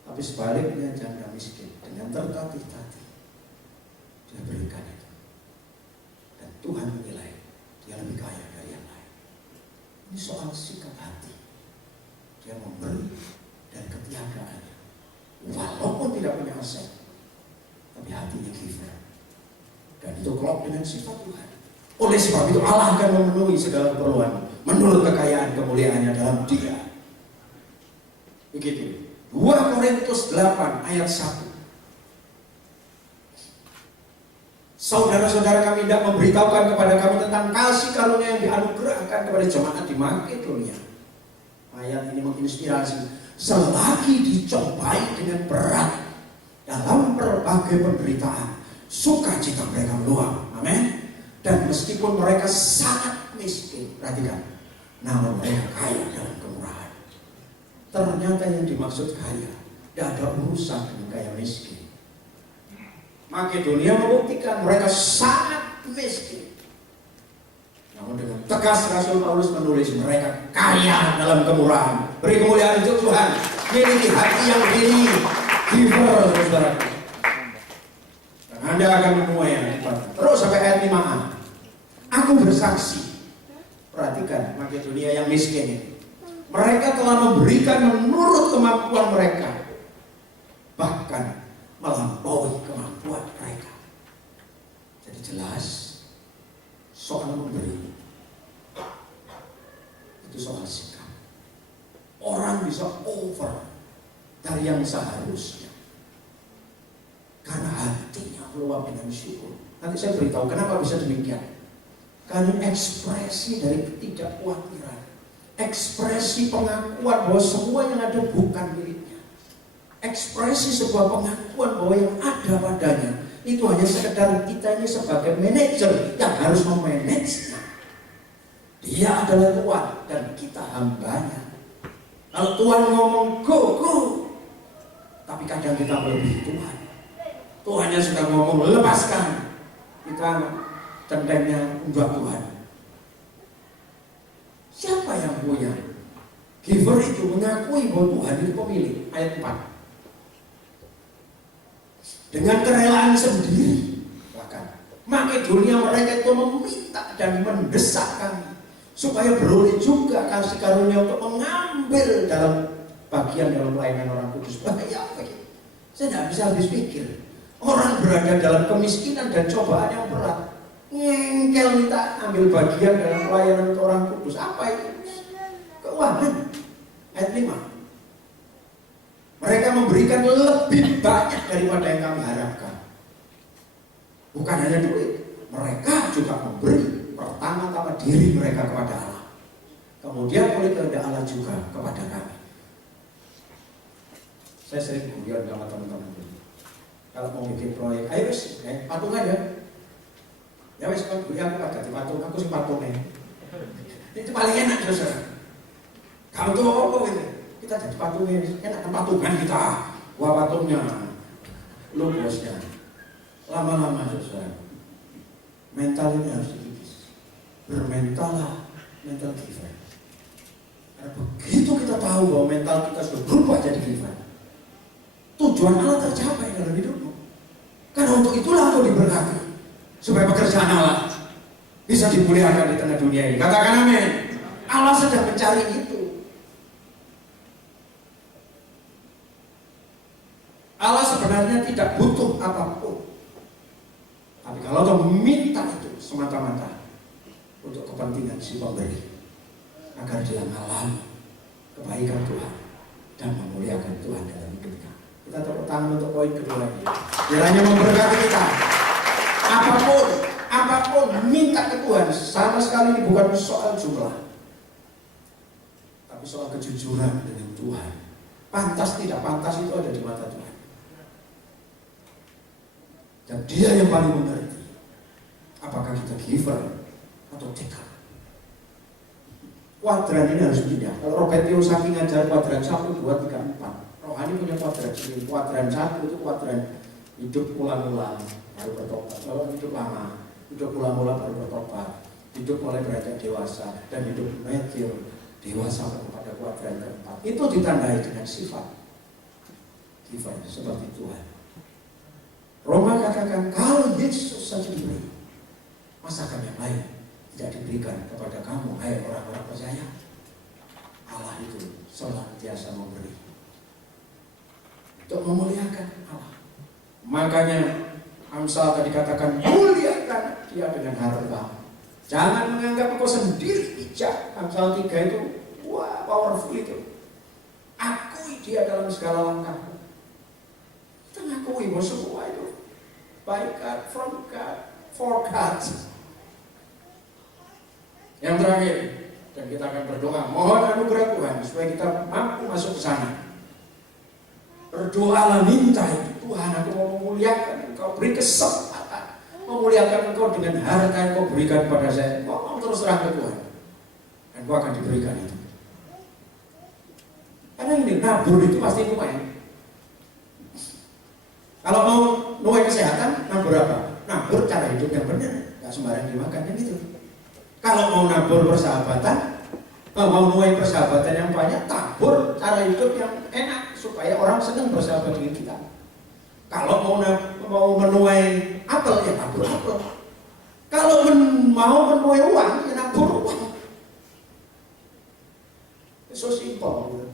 Tapi sebaliknya janda miskin dengan tertatih-tatih dia berikan itu. Dan Tuhan menilai dia lebih kaya dari yang lain. Ini soal sikap hati. Dia memberi dari ketiagaannya. Walaupun tidak punya aset, tapi hatinya giver. Dan itu klop dengan sifat Tuhan. Oleh sebab itu Allah akan memenuhi segala keperluan menurut kekayaan kemuliaannya dalam Dia. Begitu. 2 Korintus 8 ayat 1. Saudara-saudara kami tidak memberitahukan kepada kamu tentang kasih karunia yang dianugerahkan kepada jemaat di Makedonia. Ayat ini menginspirasi. Selagi dicobai dengan berat dalam berbagai penderitaan, sukacita mereka meluap. Amin. Dan meskipun mereka sangat miskin, perhatikan, namun mereka kaya dalam kemurahan. Ternyata yang dimaksud kaya tidak ada urusan dengan kaya miskin. Makedonia membuktikan mereka sangat miskin. Namun dengan tegas Rasul Paulus menulis mereka kaya dalam kemurahan. Beri kemuliaan untuk Tuhan. Miliki hati yang begini, giver, saudaraku. Dan Anda akan menuai yang hebat. Terus sampai ayat 5a. Aku bersaksi. Perhatikan Makedonia yang miskin ini. Mereka telah memberikan menurut kemampuan mereka. Bahkan melampaui kemampuan mereka. Jadi jelas soal memberi itu soal sikap. Orang bisa over dari yang seharusnya karena hatinya meluap dengan syukur. Nanti saya beritahu kenapa bisa demikian. Karena ekspresi dari ketidakkhawatiran, ekspresi pengakuan bahwa semua yang ada bukan miliknya, ekspresi sebuah pengakuan bahwa yang ada padanya itu hanya sekedar kita ini sebagai manajer yang harus memanagenya. Dia adalah Tuhan dan kita hambanya. Kalau Tuhan ngomong go, go, tapi kadang kita melebihi Tuhan. Tuhan yang sudah ngomong lepaskan, kita centengnya unggah Tuhan. Siapa yang punya? Giver itu mengakui bahwa Tuhan itu pemilik. Ayat 4. Dengan kerelaan sendiri, bahkan Makedonia mereka itu meminta dan mendesak kami supaya beroleh juga kasih karunia untuk mengambil dalam bagian dalam pelayanan orang kudus. Bahaya apa ya? Saya tidak bisa habis pikir. Orang berada dalam kemiskinan dan cobaan yang berat, ngengkel minta ambil bagian dalam pelayanan untuk orang kudus. Apa itu? Keuangan. Ayat 5. Mereka memberikan lebih banyak daripada yang kami harapkan. Bukan hanya duit, mereka juga memberi pertama-tama diri mereka kepada Allah. Kemudian oleh kehendak Allah juga kepada kami. Saya sering guyon sama teman-teman. Kalau mau bikin proyek, ayo wis, patungan ya. Ya wis, aku ada di patung, aku sih patungnya. Itu paling enak saudara. Kamu tuh apa gitu? Kita jadi patungnya, enak kan patungan kita. Wah patungnya, lu bosnya. Lama-lama saudara, mental ini harus dikikis. Bermentalah, mental giver. Karena begitu kita tahu bahwa mental kita sudah berubah jadi giver, tujuan Allah tercapai dalam hidupmu. Karena untuk itulah engkau diberkati, supaya pekerjaan Allah bisa dimuliakan di tengah dunia ini. Katakan amin. Allah sedang mencari itu. Allah sebenarnya tidak butuh apapun. Tapi kalau kau meminta itu semata-mata untuk kepentingan si pemberi, agar dia mengalami kebaikan Tuhan dan memuliakan Tuhan dalam hidupnya. Kita tepuk tangan untuk poin kedua ini. Kiranya memberkati kita. Apapun minta ke Tuhan. Sama sekali ini bukan soal jumlah, tapi soal kejujuran dengan Tuhan. Pantas tidak pantas itu ada di mata Tuhan. Dan dia yang paling mengerti apakah kita giver atau taker. Kuadran ini harus pindah. Kalau Robert Kiyosaki ngajar kuadran 1, 2, 3, 4. Rohani punya kuadran ini. Kuadran 1 itu kuadran hidup ulang-ulang baru bertobat. Kalau hidup lama, hidup ulang-ulang baru bertobat. Hidup mulai beranjak dewasa dan hidup mature dewasa kepada kuadran keempat. Itu ditandai dengan sifat giver seperti Tuhan. Roma katakan kalau Yesus saja diberi, masakan yang lain tidak diberikan kepada kamu, hai orang-orang percaya. Allah itu senantiasa memberi untuk memuliakan Allah. Makanya Amsal tadi katakan muliakan dia dengan harta. Jangan menganggap engkau sendiri bijak. Amsal 3 itu wah powerful itu. Akui dia dalam segala langkahmu. Kita ngakui bahwa semua itu by God, from God, for God. Yang terakhir, dan kita akan berdoa, mohon anugerah Tuhan supaya kita mampu masuk ke sana. Berdoalah, minta itu, Tuhan aku mau memuliakan Engkau, beri kesempatan memuliakan Engkau dengan harta yang Engkau berikan kepada saya. Ngomong terus terang ke Tuhan, dan Engkau akan diberikan itu. Karena ini nabur itu pasti nuai. Kalau mau nuai kesehatan, nabur apa? Nabur cara hidup yang benar, nggak sembarang dimakan, kan gitu. Kalau mau nabur persahabatan, mau nuai persahabatan yang banyak, tabur cara hidup yang enak supaya orang senang bersahabat dengan kita. Kalau mau menuai apel, ya nabur apel. Kalau mau menuai uang, ya nabur uang. It's so simple.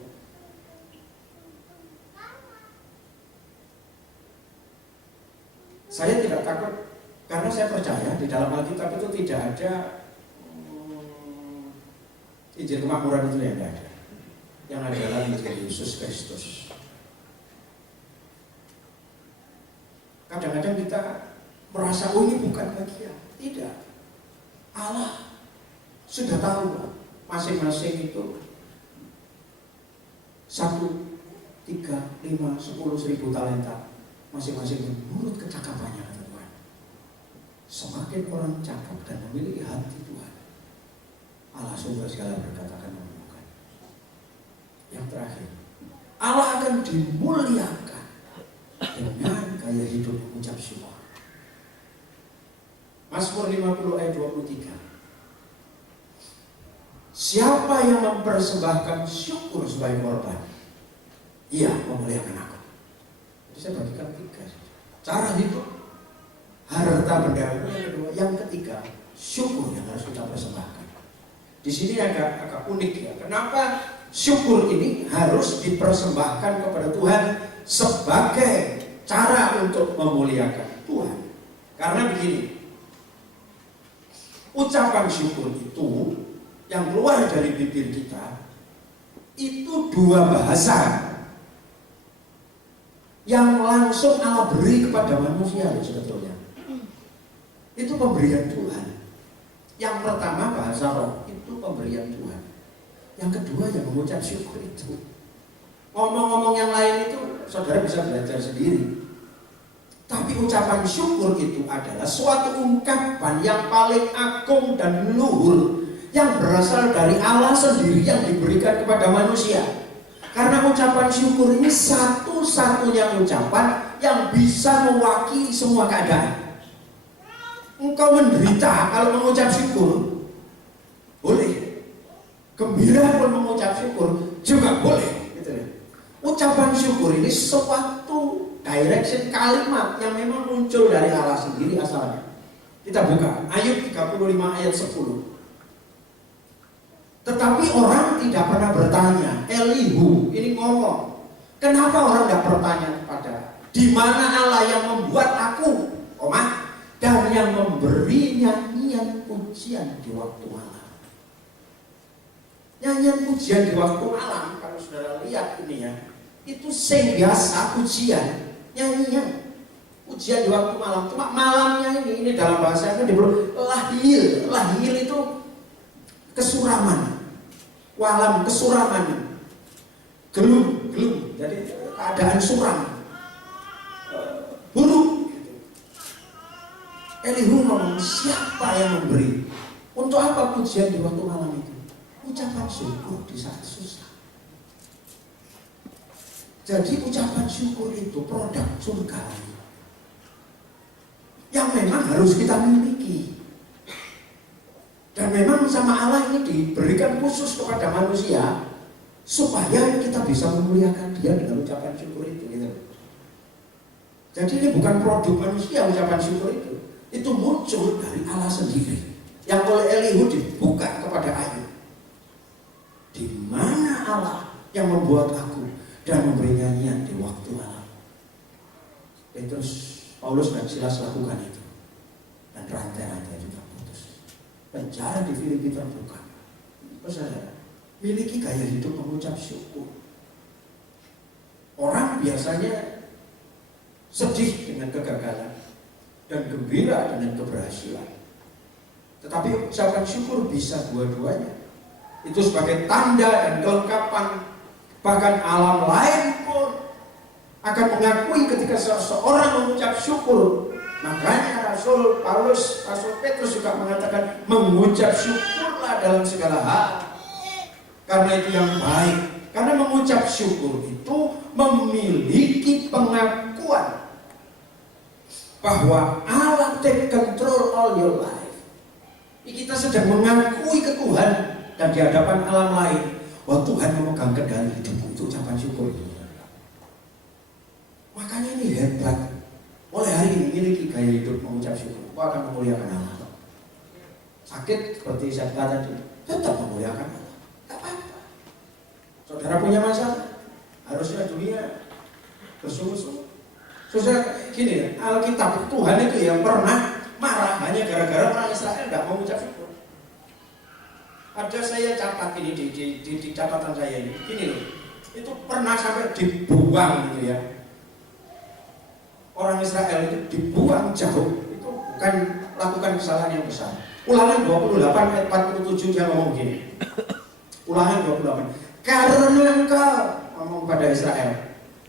Saya tidak takut karena saya percaya di dalam Alkitab itu tidak ada Injil kemakmuran itu yang ada. Yang adalah Injil Yesus Kristus. Kadang-kadang kita merasa ini bukan bagian. Tidak. Allah sudah tahu masing-masing itu 1, 3, 5, 10.000 talenta. Masing-masing menurut kecakapannya, kata Tuhan. Semakin orang cakap dan memiliki hati Tuhan, Allah sumber segala berkat akan menemukan. Yang terakhir, Allah akan dimuliakan dengan gaya hidup mengucap syukur. Mazmur 50 ayat 23. Siapa yang mempersembahkan syukur sebagai korban, ia memuliakan aku. Jadi saya bagikan 3. Cara hidup, harta benda yang kedua, yang ketiga, syukur yang harus kita persembahkan. Di sini agak unik ya. Kenapa syukur ini harus dipersembahkan kepada Tuhan sebagai cara untuk memuliakan Tuhan? Karena begini, ucapan syukur itu yang keluar dari bibir kita itu 2 bahasa yang langsung Allah beri kepada manusia sebetulnya. Itu pemberian Tuhan. Yang pertama bahasa roh, itu pemberian Tuhan. Yang kedua yang mengucap syukur itu. Ngomong-ngomong yang lain itu saudara bisa belajar sendiri. Tapi ucapan syukur itu adalah suatu ungkapan yang paling agung dan luhur yang berasal dari Allah sendiri yang diberikan kepada manusia. Karena ucapan syukur ini satu-satunya ucapan yang bisa mewakili semua keadaan. Engkau menderita kalau mengucap syukur, boleh. Gembira pun mengucap syukur juga boleh. Gitu ya. Ucapan syukur ini suatu direction kalimat yang memang muncul dari Allah sendiri asalnya. Kita buka Ayub 35 ayat 10. Tetapi orang tidak pernah bertanya. Elihu ini ngomong, kenapa orang tidak bertanya kepada di mana Allah yang membuat aku, dan yang memberi nyanyian pujian di waktu malam. Nyanyian pujian di waktu malam, kalau saudara lihat ini ya, itu sing biasa pujian, nyanyian pujian di waktu malam. Cuma malamnya ini dalam bahasanya disebut lahil. Lahil itu kesuraman, walam kesuraman, gelum, jadi keadaan suram, buruk. Elihu ngomong, siapa yang memberi? Untuk apa pujian di waktu malam itu? Ucapan syukur di saat susah. Jadi ucapan syukur itu produk surga yang memang harus kita miliki. Dan memang sama Allah ini diberikan khusus kepada manusia supaya kita bisa memuliakan Dia dengan ucapan syukur itu. Gitu. Jadi ini bukan produk manusia ucapan syukur itu. Itu muncul dari Allah sendiri. Yang oleh Elihu dibuka kepada Ayub. Di mana Allah yang membuat aku dan memberi nyanyian di waktu malam. Dan terus Paulus dan Silas lakukan itu. Dan rantai-rantai juga putus. Penjara di Filipi terbuka. Saudara, miliki gaya hidup mengucap syukur. Orang biasanya sedih dengan kegagalan dan gembira dengan keberhasilan. Tetapi ucapan syukur bisa dua-duanya. Itu sebagai tanda dan kelengkapan. Bahkan alam lain pun akan mengakui ketika seseorang mengucap syukur. Makanya Rasul Paulus, Rasul Petrus juga mengatakan mengucap syukurlah dalam segala hal. Karena itu yang baik. Karena mengucap syukur itu memiliki pengakuan bahwa Allah take control all your life. Kita sedang mengakui ke Tuhan dan di hadapan alam lain, wah Tuhan memegang kendali hidupku, itu ucapan syukur. Makanya ini hebat. Oleh hari ini miliki gaya hidup mengucap syukur, kau akan memuliakan Allah. Sakit seperti saya katakan tadi, tetap memuliakan Allah. Tak apa-apa. Saudara punya masalah, harusnya dunia bersungguh-sungguh. Saudara gini, Alkitab Tuhan itu yang pernah marah hanya gara-gara orang Israel tidak mau mengucap syukur. Ada saya catat ini di catatan saya ini, gini loh, itu pernah sampai dibuang gitu ya. Orang Israel itu dibuang jauh, itu bukan lakukan kesalahan yang besar. Ulangan 28 ayat 47 dia ngomong gini. Ulangan 28. Karena engkau ngomong pada Israel,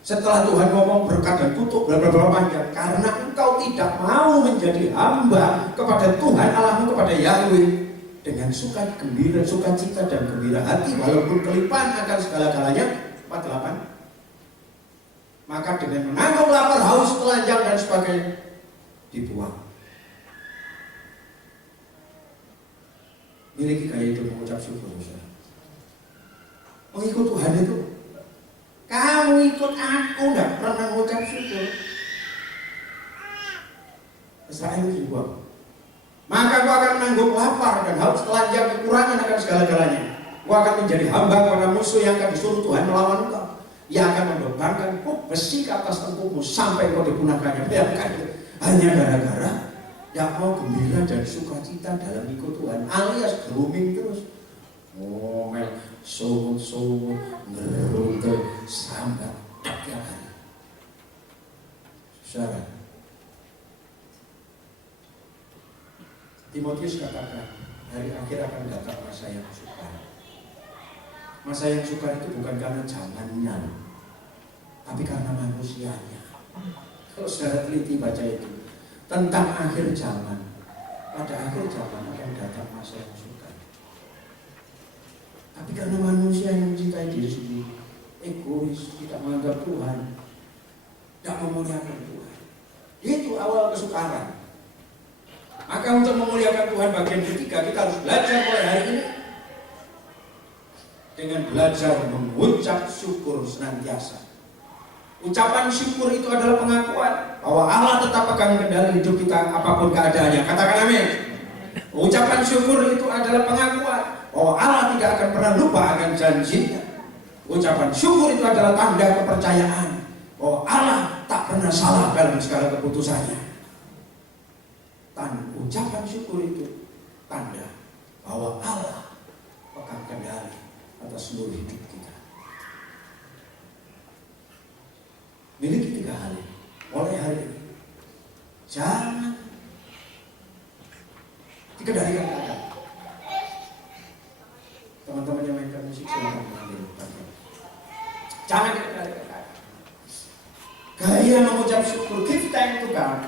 setelah Tuhan ngomong berkat dan kutuk berapa panjang, karena engkau tidak mau menjadi hamba kepada Tuhan Allahmu, kepada Yahweh dengan sukacita dan gembira hati, walaupun kelimpahan akan segala-galanya. 48. Maka dengan menanggung lapar, haus, telanjang dan sebagainya dibuang. Miliki gaya hidup mengucap syukur. Mengikut Tuhan itu, kamu ikut aku tidak pernah mengucap syukur, Israel dibuang. Maka kau akan menanggung lapar dan haus, telanjang, kekurangan akan segala-galanya. Kau akan menjadi hamba kepada musuh yang akan disuruh Tuhan melawan engkau. Ia akan membebankan besi ke atas tengkukmu sampai kau dipunahkannya. Bayangkan itu. Hanya gara-gara tidak mau gembira dan sukacita dalam ikut Tuhan, alias grooming terus. Ngomel, sungut-sungut, ngeruntut, sambat tiap hari. Saudara, Timotius katakan, hari akhir akan datang masa yang sukar. Masa yang sukar itu bukan karena zamannya, tapi karena manusianya. Kalau saudara teliti baca itu tentang akhir zaman, pada akhir zaman akan datang masa yang sukar. Tapi karena manusia yang mencintai diri sendiri, egois, tidak menganggap Tuhan, tidak memuliakan Tuhan, itu awal kesukaran. Maka untuk memuliakan Tuhan bagian ketiga, kita harus belajar mulai hari ini dengan belajar mengucap syukur senantiasa. Ucapan syukur itu adalah pengakuan bahwa Allah tetap pegang kendali hidup kita apapun keadaannya. Katakan amin. Ucapan syukur itu adalah pengakuan bahwa Allah tidak akan pernah lupa akan janjinya. Ucapan syukur itu adalah tanda kepercayaan bahwa Allah tak pernah salah dalam segala keputusannya. Ucapan syukur itu tanda bahwa Allah pegang kendali atas seluruh hidup kita. Miliki 3 hal ini. Mulai hari ini, jangan dikendalikan keadaan. Teman-teman yang mainkan musik silakan mengambil bagian. Jangan dikendalikan keadaan. Gaya mengucap syukur, give thanks to God,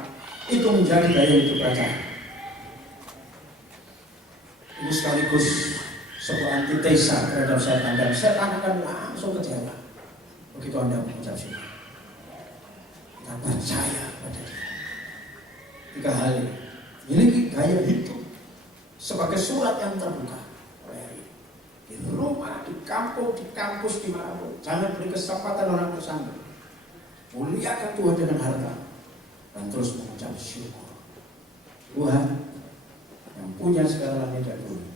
itu menjadi gaya hidup raja. Ini sekaligus sebuah antitesa terhadap setan, dan setan akan langsung kecewa begitu Anda mengucap syukur. Kita percaya pada dia. 3 hal ini. Miliki gaya hidup sebagai surat yang terbuka oleh hari ini. Di rumah, di kampung, di kampus, dimanapun. Jangan beri kesempatan orang bersama. Muliakan Tuhan dengan harta dan terus mengucap syukur. Tuhan yang punya segala langit dan bumi,